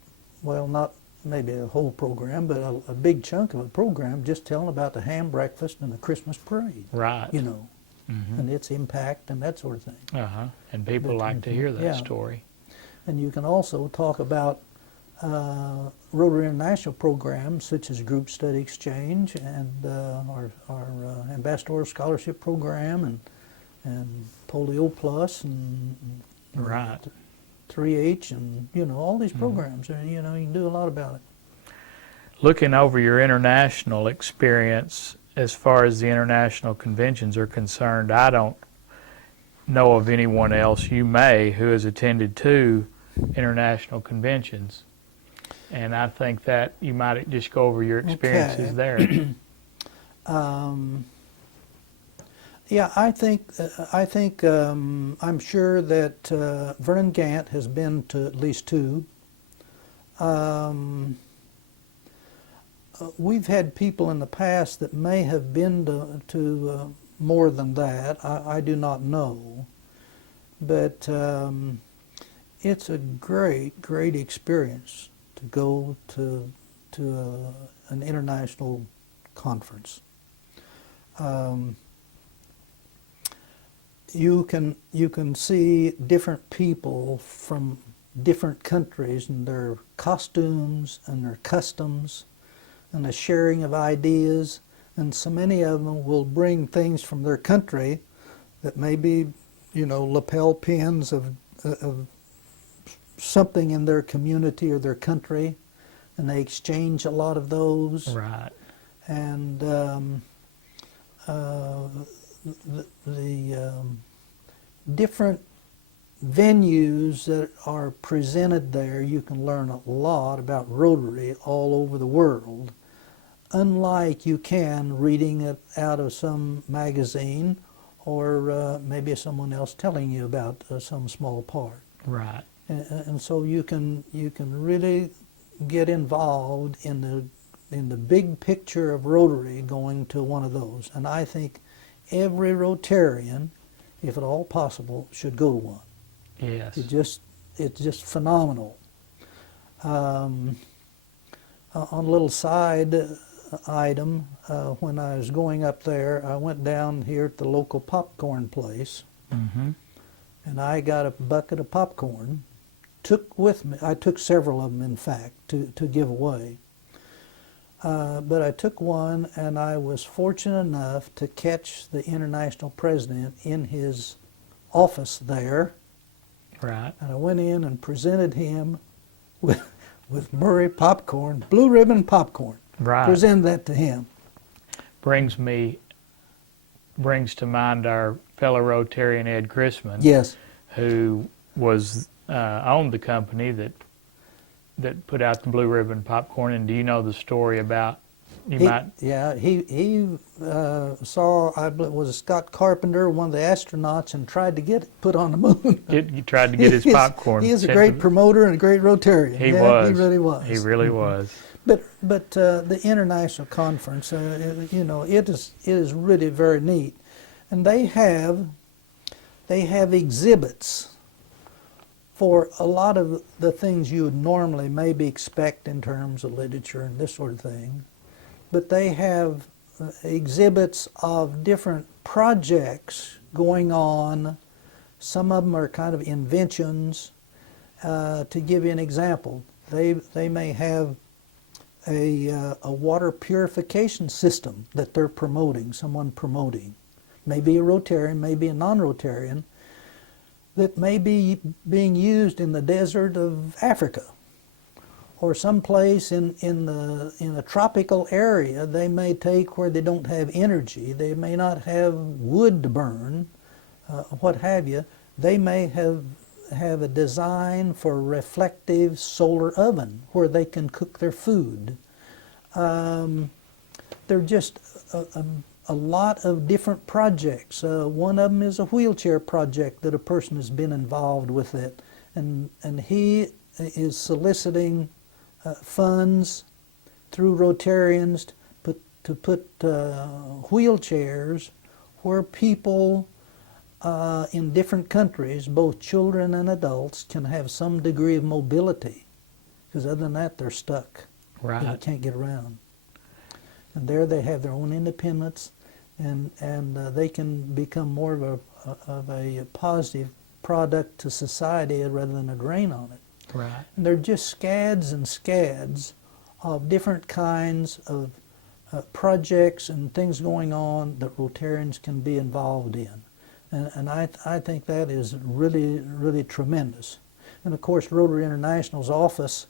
well, not maybe a whole program, but a big chunk of a program just telling about the ham breakfast and the Christmas parade. right. You know, and its impact and that sort of thing. And people like to hear that Yeah. story. And you can also talk about Rotary International programs such as Group Study Exchange and our Ambassador Scholarship Program and Polio Plus and Right. 3H and all these programs. And you can do a lot about it. Looking over your international experience, as far as the international conventions are concerned, I don't know of anyone else, you may, who has attended 2 international conventions. And I think that you might just go over your experiences Okay. there. Yeah, I think I'm sure that Vernon Gant has been to at least 2. We've had people in the past that may have been to more than that. I do not know, but it's a great experience to go to an international conference. You can see different people from different countries and their costumes and their customs and the sharing of ideas, and so many of them will bring things from their country that may be, lapel pins of something in their community or their country, and they exchange a lot of those. Right. And the different venues that are presented there, you can learn a lot about Rotary all over the world, unlike you can reading it out of some magazine or maybe someone else telling you about some small part. Right. And so you can really get involved in the big picture of Rotary going to one of those. And I think every Rotarian, if at all possible, should go to one. Yes. It's just phenomenal. On a little side item, when I was going up there, I went down here at the local popcorn place, and I got a bucket of popcorn. I took several of them, in fact, to give away. But I took one, and I was fortunate enough to catch the international president in his office there. Right. And I went in and presented him with Murray popcorn, blue ribbon popcorn. Right. Presented that to him. Brings to mind our fellow Rotarian Ed Chrisman, Yes. who was owned the company that put out the blue ribbon popcorn. And do you know the story about? He saw, I believe it was Scott Carpenter, one of the astronauts, and tried to get it put on the moon. He tried to get his popcorn. He is a great promoter and a great Rotarian. He was. He really was. He really was. But the international conference, it is really very neat, and they have exhibits for a lot of the things you would normally maybe expect in terms of literature and this sort of thing. But they have exhibits of different projects going on. Some of them are kind of inventions. To give you an example, they may have a water purification system that they're promoting, someone promoting. Maybe a Rotarian, maybe a non-Rotarian, that may be being used in the desert of Africa, or someplace in a tropical area. They may take where they don't have energy, they may not have wood to burn, what have you. They may have a design for a reflective solar oven where they can cook their food. They're just a lot of different projects. One of them is a wheelchair project that a person has been involved with it, and he is soliciting funds through Rotarians to put wheelchairs where people in different countries, both children and adults, can have some degree of mobility. Because other than that, they're stuck. Right. They can't get around. And there they have their own independence, and they can become more of a positive product to society rather than a drain on it. Right. And they're just scads and scads of different kinds of projects and things going on that Rotarians can be involved in. And I think that is really, really tremendous. And of course, Rotary International's office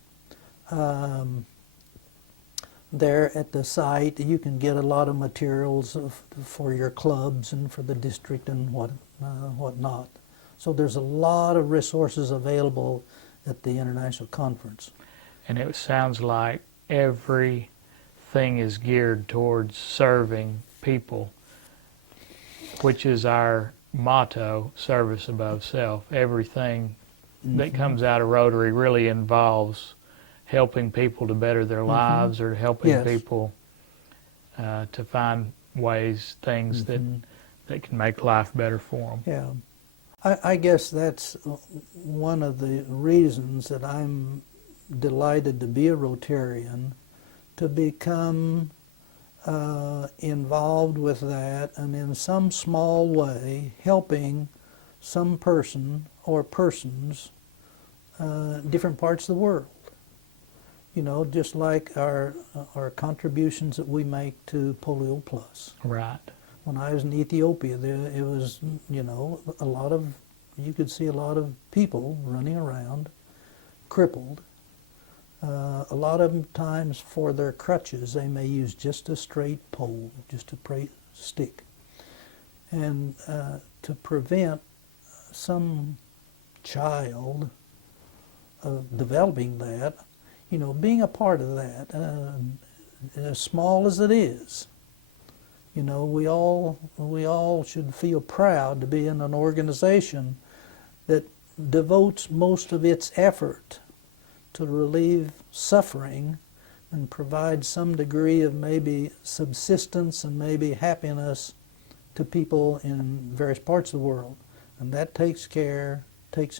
there at the site, you can get a lot of materials for your clubs and for the district and whatnot. So there's a lot of resources available at the International Conference. And it sounds like everything is geared towards serving people, which is our motto, service above self. Everything that comes out of Rotary really involves helping people to better their lives, or helping Yes. people to find ways, things that can make life better for them. Yeah. I guess that's one of the reasons that I'm delighted to be a Rotarian, to become involved with that and in some small way helping some person or persons different parts of the world. You know, just like our contributions that we make to Polio Plus. Right. When I was in Ethiopia, it was, you know, you could see a lot of people running around, crippled. A lot of times for their crutches, they may use just a straight pole, just a stick. And to prevent some child of developing that, you know, being a part of that, as small as it is, you know, we all should feel proud to be in an organization that devotes most of its effort to relieve suffering and provide some degree of maybe subsistence and maybe happiness to people in various parts of the world. And that takes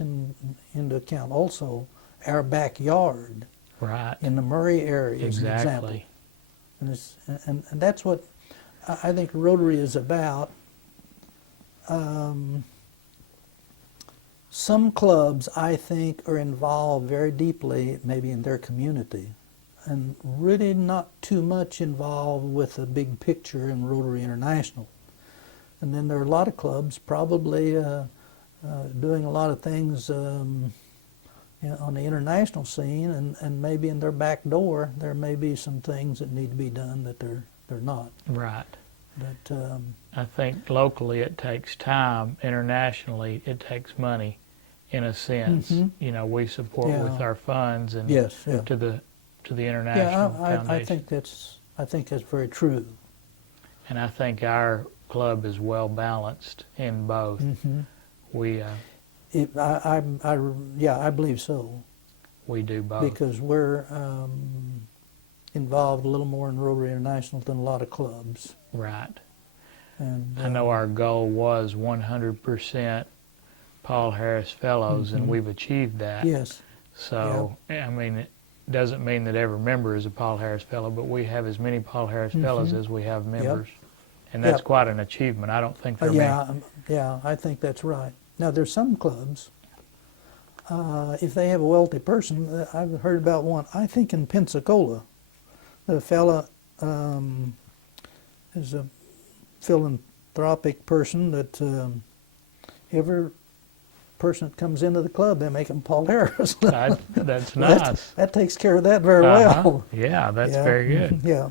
into account also our backyard. Right. In the Murray area, as an example. Exactly. And that's what I think Rotary is about. Some clubs, I think, are involved very deeply, maybe in their community, and really not too much involved with the big picture in Rotary International. And then there are a lot of clubs probably doing a lot of things on the international scene, and maybe in their back door there may be some things that need to be done that they're not. Right. But I think locally it takes time. Internationally it takes money, in a sense. You know, we support with our funds and yes, yeah. to the international foundation. I think that's very true. And I think our club is well balanced in both. We I believe so. We do both. Because we're involved a little more in Rotary International than a lot of clubs. Right. And I know our goal was 100% Paul Harris Fellows, and we've achieved that. Yes. So, I mean, it doesn't mean that every member is a Paul Harris Fellow, but we have as many Paul Harris Fellows as we have members. And that's quite an achievement. I don't think there are many. Yeah, I think that's right. Now, there's some clubs, if they have a wealthy person, I've heard about one, I think in Pensacola, the fella is a philanthropic person that every person that comes into the club, they make him Paul Harris. That's nice. That takes care of that very well. Yeah, that's very good. Yeah.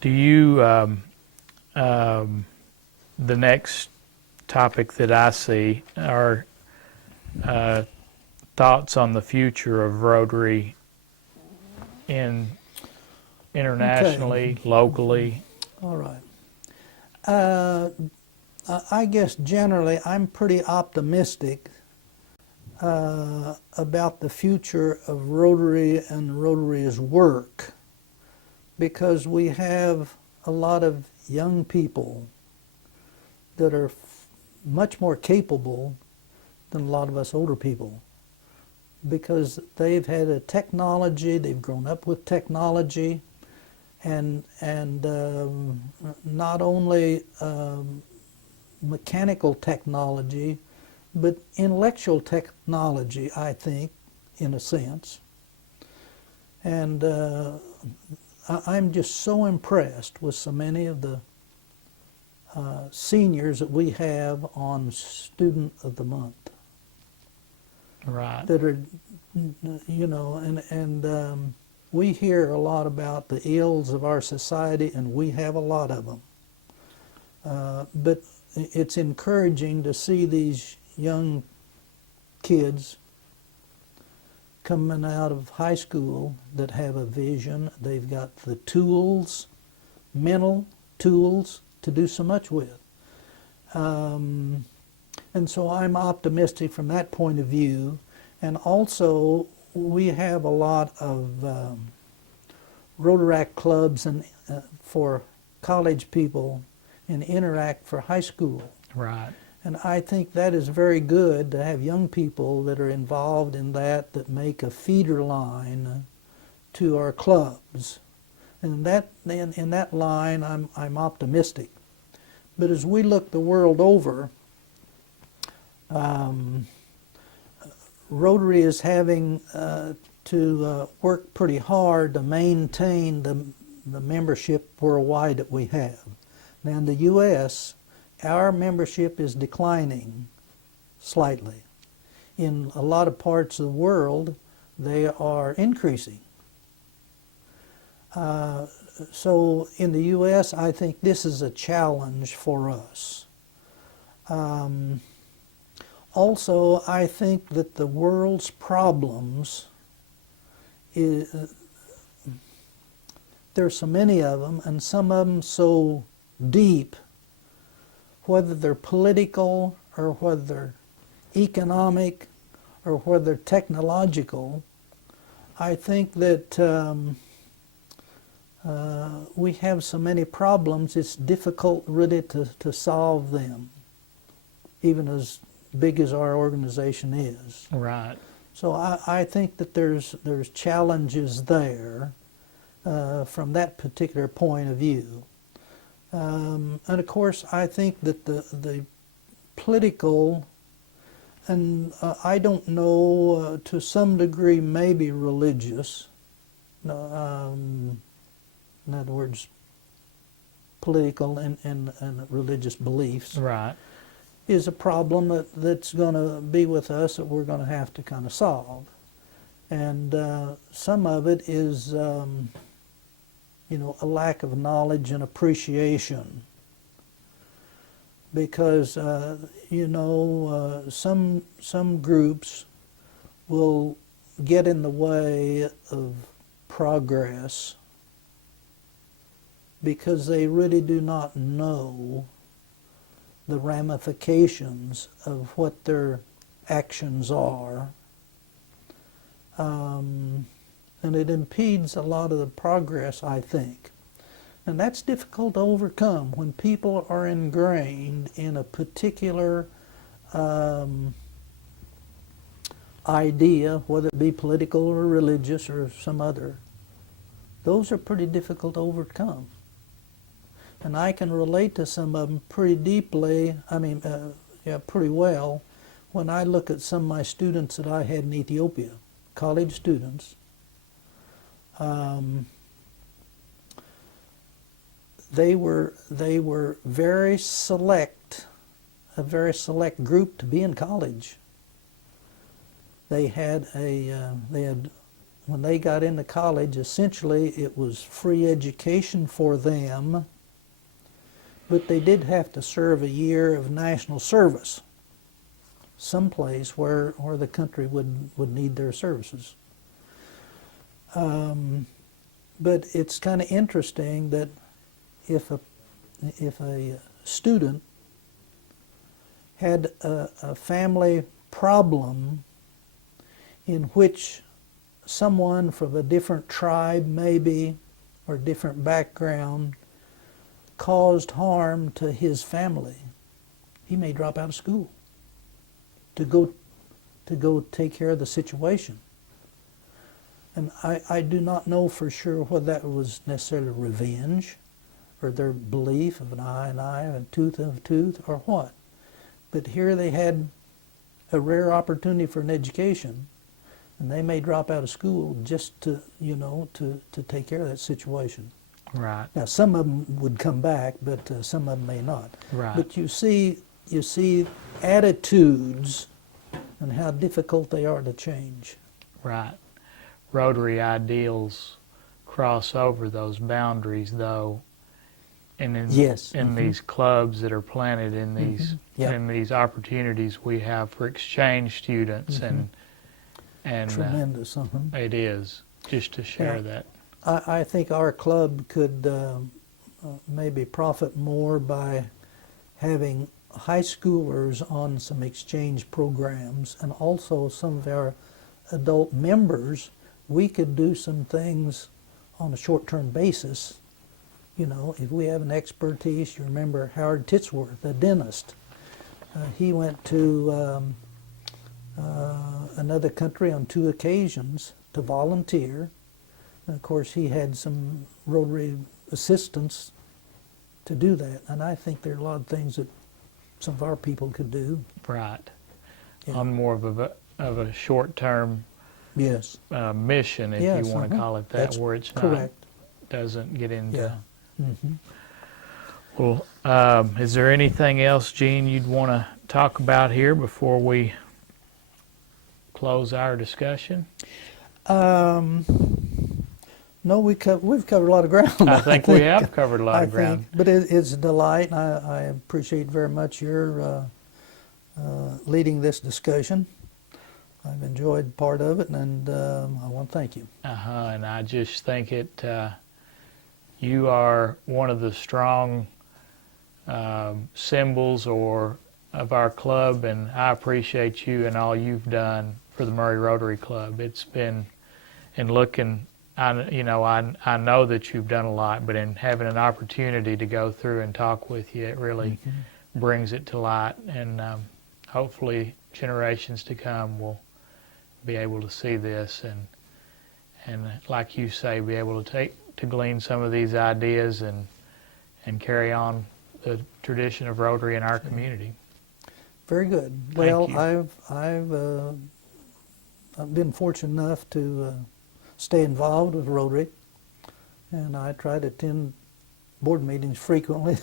Do you, the next topic that I see are thoughts on the future of Rotary internationally, locally. All right. I guess generally I'm pretty optimistic about the future of Rotary and Rotary's work, because we have a lot of young people that are much more capable than a lot of us older people, because they've had a technology, they've grown up with technology, and not only mechanical technology, but intellectual technology, I think, in a sense. And I'm just so impressed with so many of the seniors that we have on Student of the Month. Right. That are, you know, and we hear a lot about the ills of our society, and we have a lot of them. But it's encouraging to see these young kids coming out of high school that have a vision. They've got the tools, mental tools, to do so much with. And so I'm optimistic from that point of view. And also, we have a lot of Rotaract clubs and for college people and Interact for high school. Right. And I think that is very good to have young people that are involved in that make a feeder line to our clubs. And in that line, I'm optimistic. But as we look the world over, Rotary is having to work pretty hard to maintain the membership worldwide that we have. Now in the U.S., our membership is declining slightly. In a lot of parts of the world, they are increasing. So in the U.S., I think this is a challenge for us. Also, I think that the world's problems, there's so many of them, and some of them so deep, whether they're political or whether they're economic or whether they're technological. I think that we have so many problems, it's difficult really to solve them, even as big as our organization is. Right. So I think that there's challenges there from that particular point of view. And of course, I think that the political, and I don't know, to some degree maybe religious, in other words, political and religious beliefs, Right. is a problem that's going to be with us that we're going to have to kind of solve. And some of it is, you know, a lack of knowledge and appreciation. Because, you know, some groups will get in the way of progress because they really do not know the ramifications of what their actions are. And it impedes a lot of the progress, I think. And that's difficult to overcome when people are ingrained in a particular idea, whether it be political or religious or some other. Those are pretty difficult to overcome. And I can relate to some of them pretty deeply, pretty well, when I look at some of my students that I had in Ethiopia, college students. They were very select, a very select group to be in college. They had when they got into college, essentially it was free education for them, but they did have to serve a year of national service, someplace where the country would need their services. But it's kind of interesting that if a student had a family problem in which someone from a different tribe maybe or different background caused harm to his family, he may drop out of school to go take care of the situation. And I do not know for sure whether that was necessarily revenge or their belief of an eye and eye and a tooth and a tooth or what. But here they had a rare opportunity for an education, and they may drop out of school just to, to take care of that situation. Right. Now, some of them would come back, but some of them may not. Right. But you see attitudes and how difficult they are to change. Right. Rotary ideals cross over those boundaries, though, and in Yes. these clubs that are planted in these Yep. in these opportunities we have for exchange students, and Tremendous. it is just to share Yeah. that. I think our club could maybe profit more by having high schoolers on some exchange programs, and also some of our adult members. We could do some things on a short-term basis. If we have an expertise, you remember Howard Titsworth, a dentist. He went to another country on 2 occasions to volunteer. And of course, he had some Rotary assistants to do that. And I think there are a lot of things that some of our people could do. Right. Yeah. On more of a short-term Yes. mission, if Yes, you want to call it that, That's where it's correct. doesn't get into. Yeah. Mm-hmm. Well, is there anything else, Gene, you'd want to talk about here before we close our discussion? No, we've covered a lot of ground. I think we have covered a lot I of ground. think, but it's a delight, and I appreciate very much your leading this discussion. I've enjoyed part of it, and I want to thank you. And I just think you are one of the strong symbols of our club, and I appreciate you and all you've done for the Murray Rotary Club. It's been, in looking, I know that you've done a lot, but in having an opportunity to go through and talk with you, it really brings it to light, and hopefully generations to come will be able to see this and like you say, be able to glean some of these ideas and carry on the tradition of Rotary in our community. Very good. Thank you. I've been fortunate enough to stay involved with Rotary, and I try to attend board meetings frequently,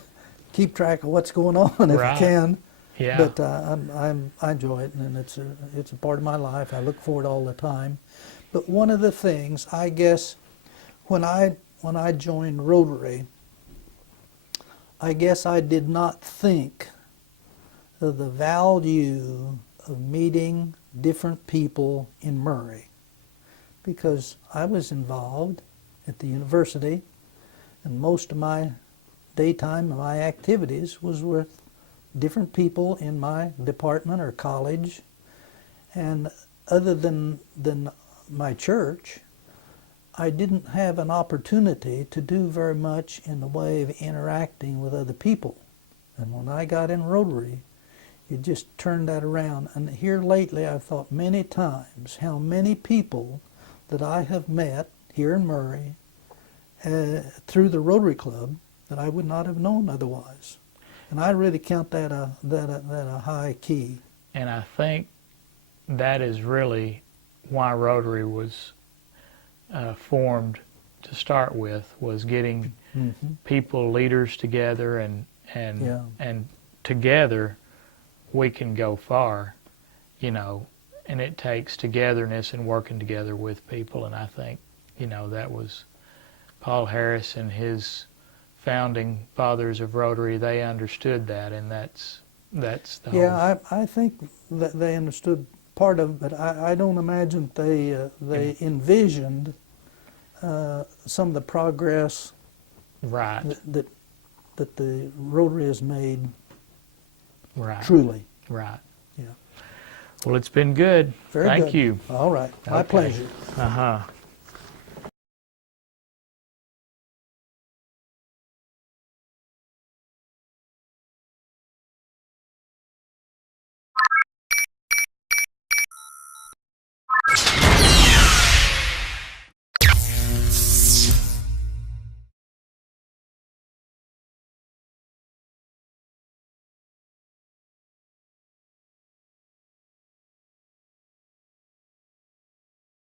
keep track of what's going on if I Right. can. Yeah. But I enjoy it, and it's a part of my life. I look forward all the time. But one of the things, I guess, when I joined Rotary, I guess I did not think of the value of meeting different people in Murray, because I was involved at the university, and most of my daytime and my activities was with different people in my department or college, and other than my church, I didn't have an opportunity to do very much in the way of interacting with other people. And when I got in Rotary, it just turned that around. And here lately, I've thought many times how many people that I have met here in Murray through the Rotary Club that I would not have known otherwise. And I really count that a high key. And I think that is really why Rotary was formed to start with, was getting people, leaders together, and together we can go far, and it takes togetherness and working together with people. And I think, that was Paul Harris and his founding fathers of Rotary. They understood that, and that's the whole. Yeah, I think that they understood part of it, but I don't imagine they envisioned some of the progress Right. that the Rotary has made. Right. Truly. Right. Yeah. Well, it's been good. Very Thank good. you. All right. My Okay. pleasure. Uh-huh.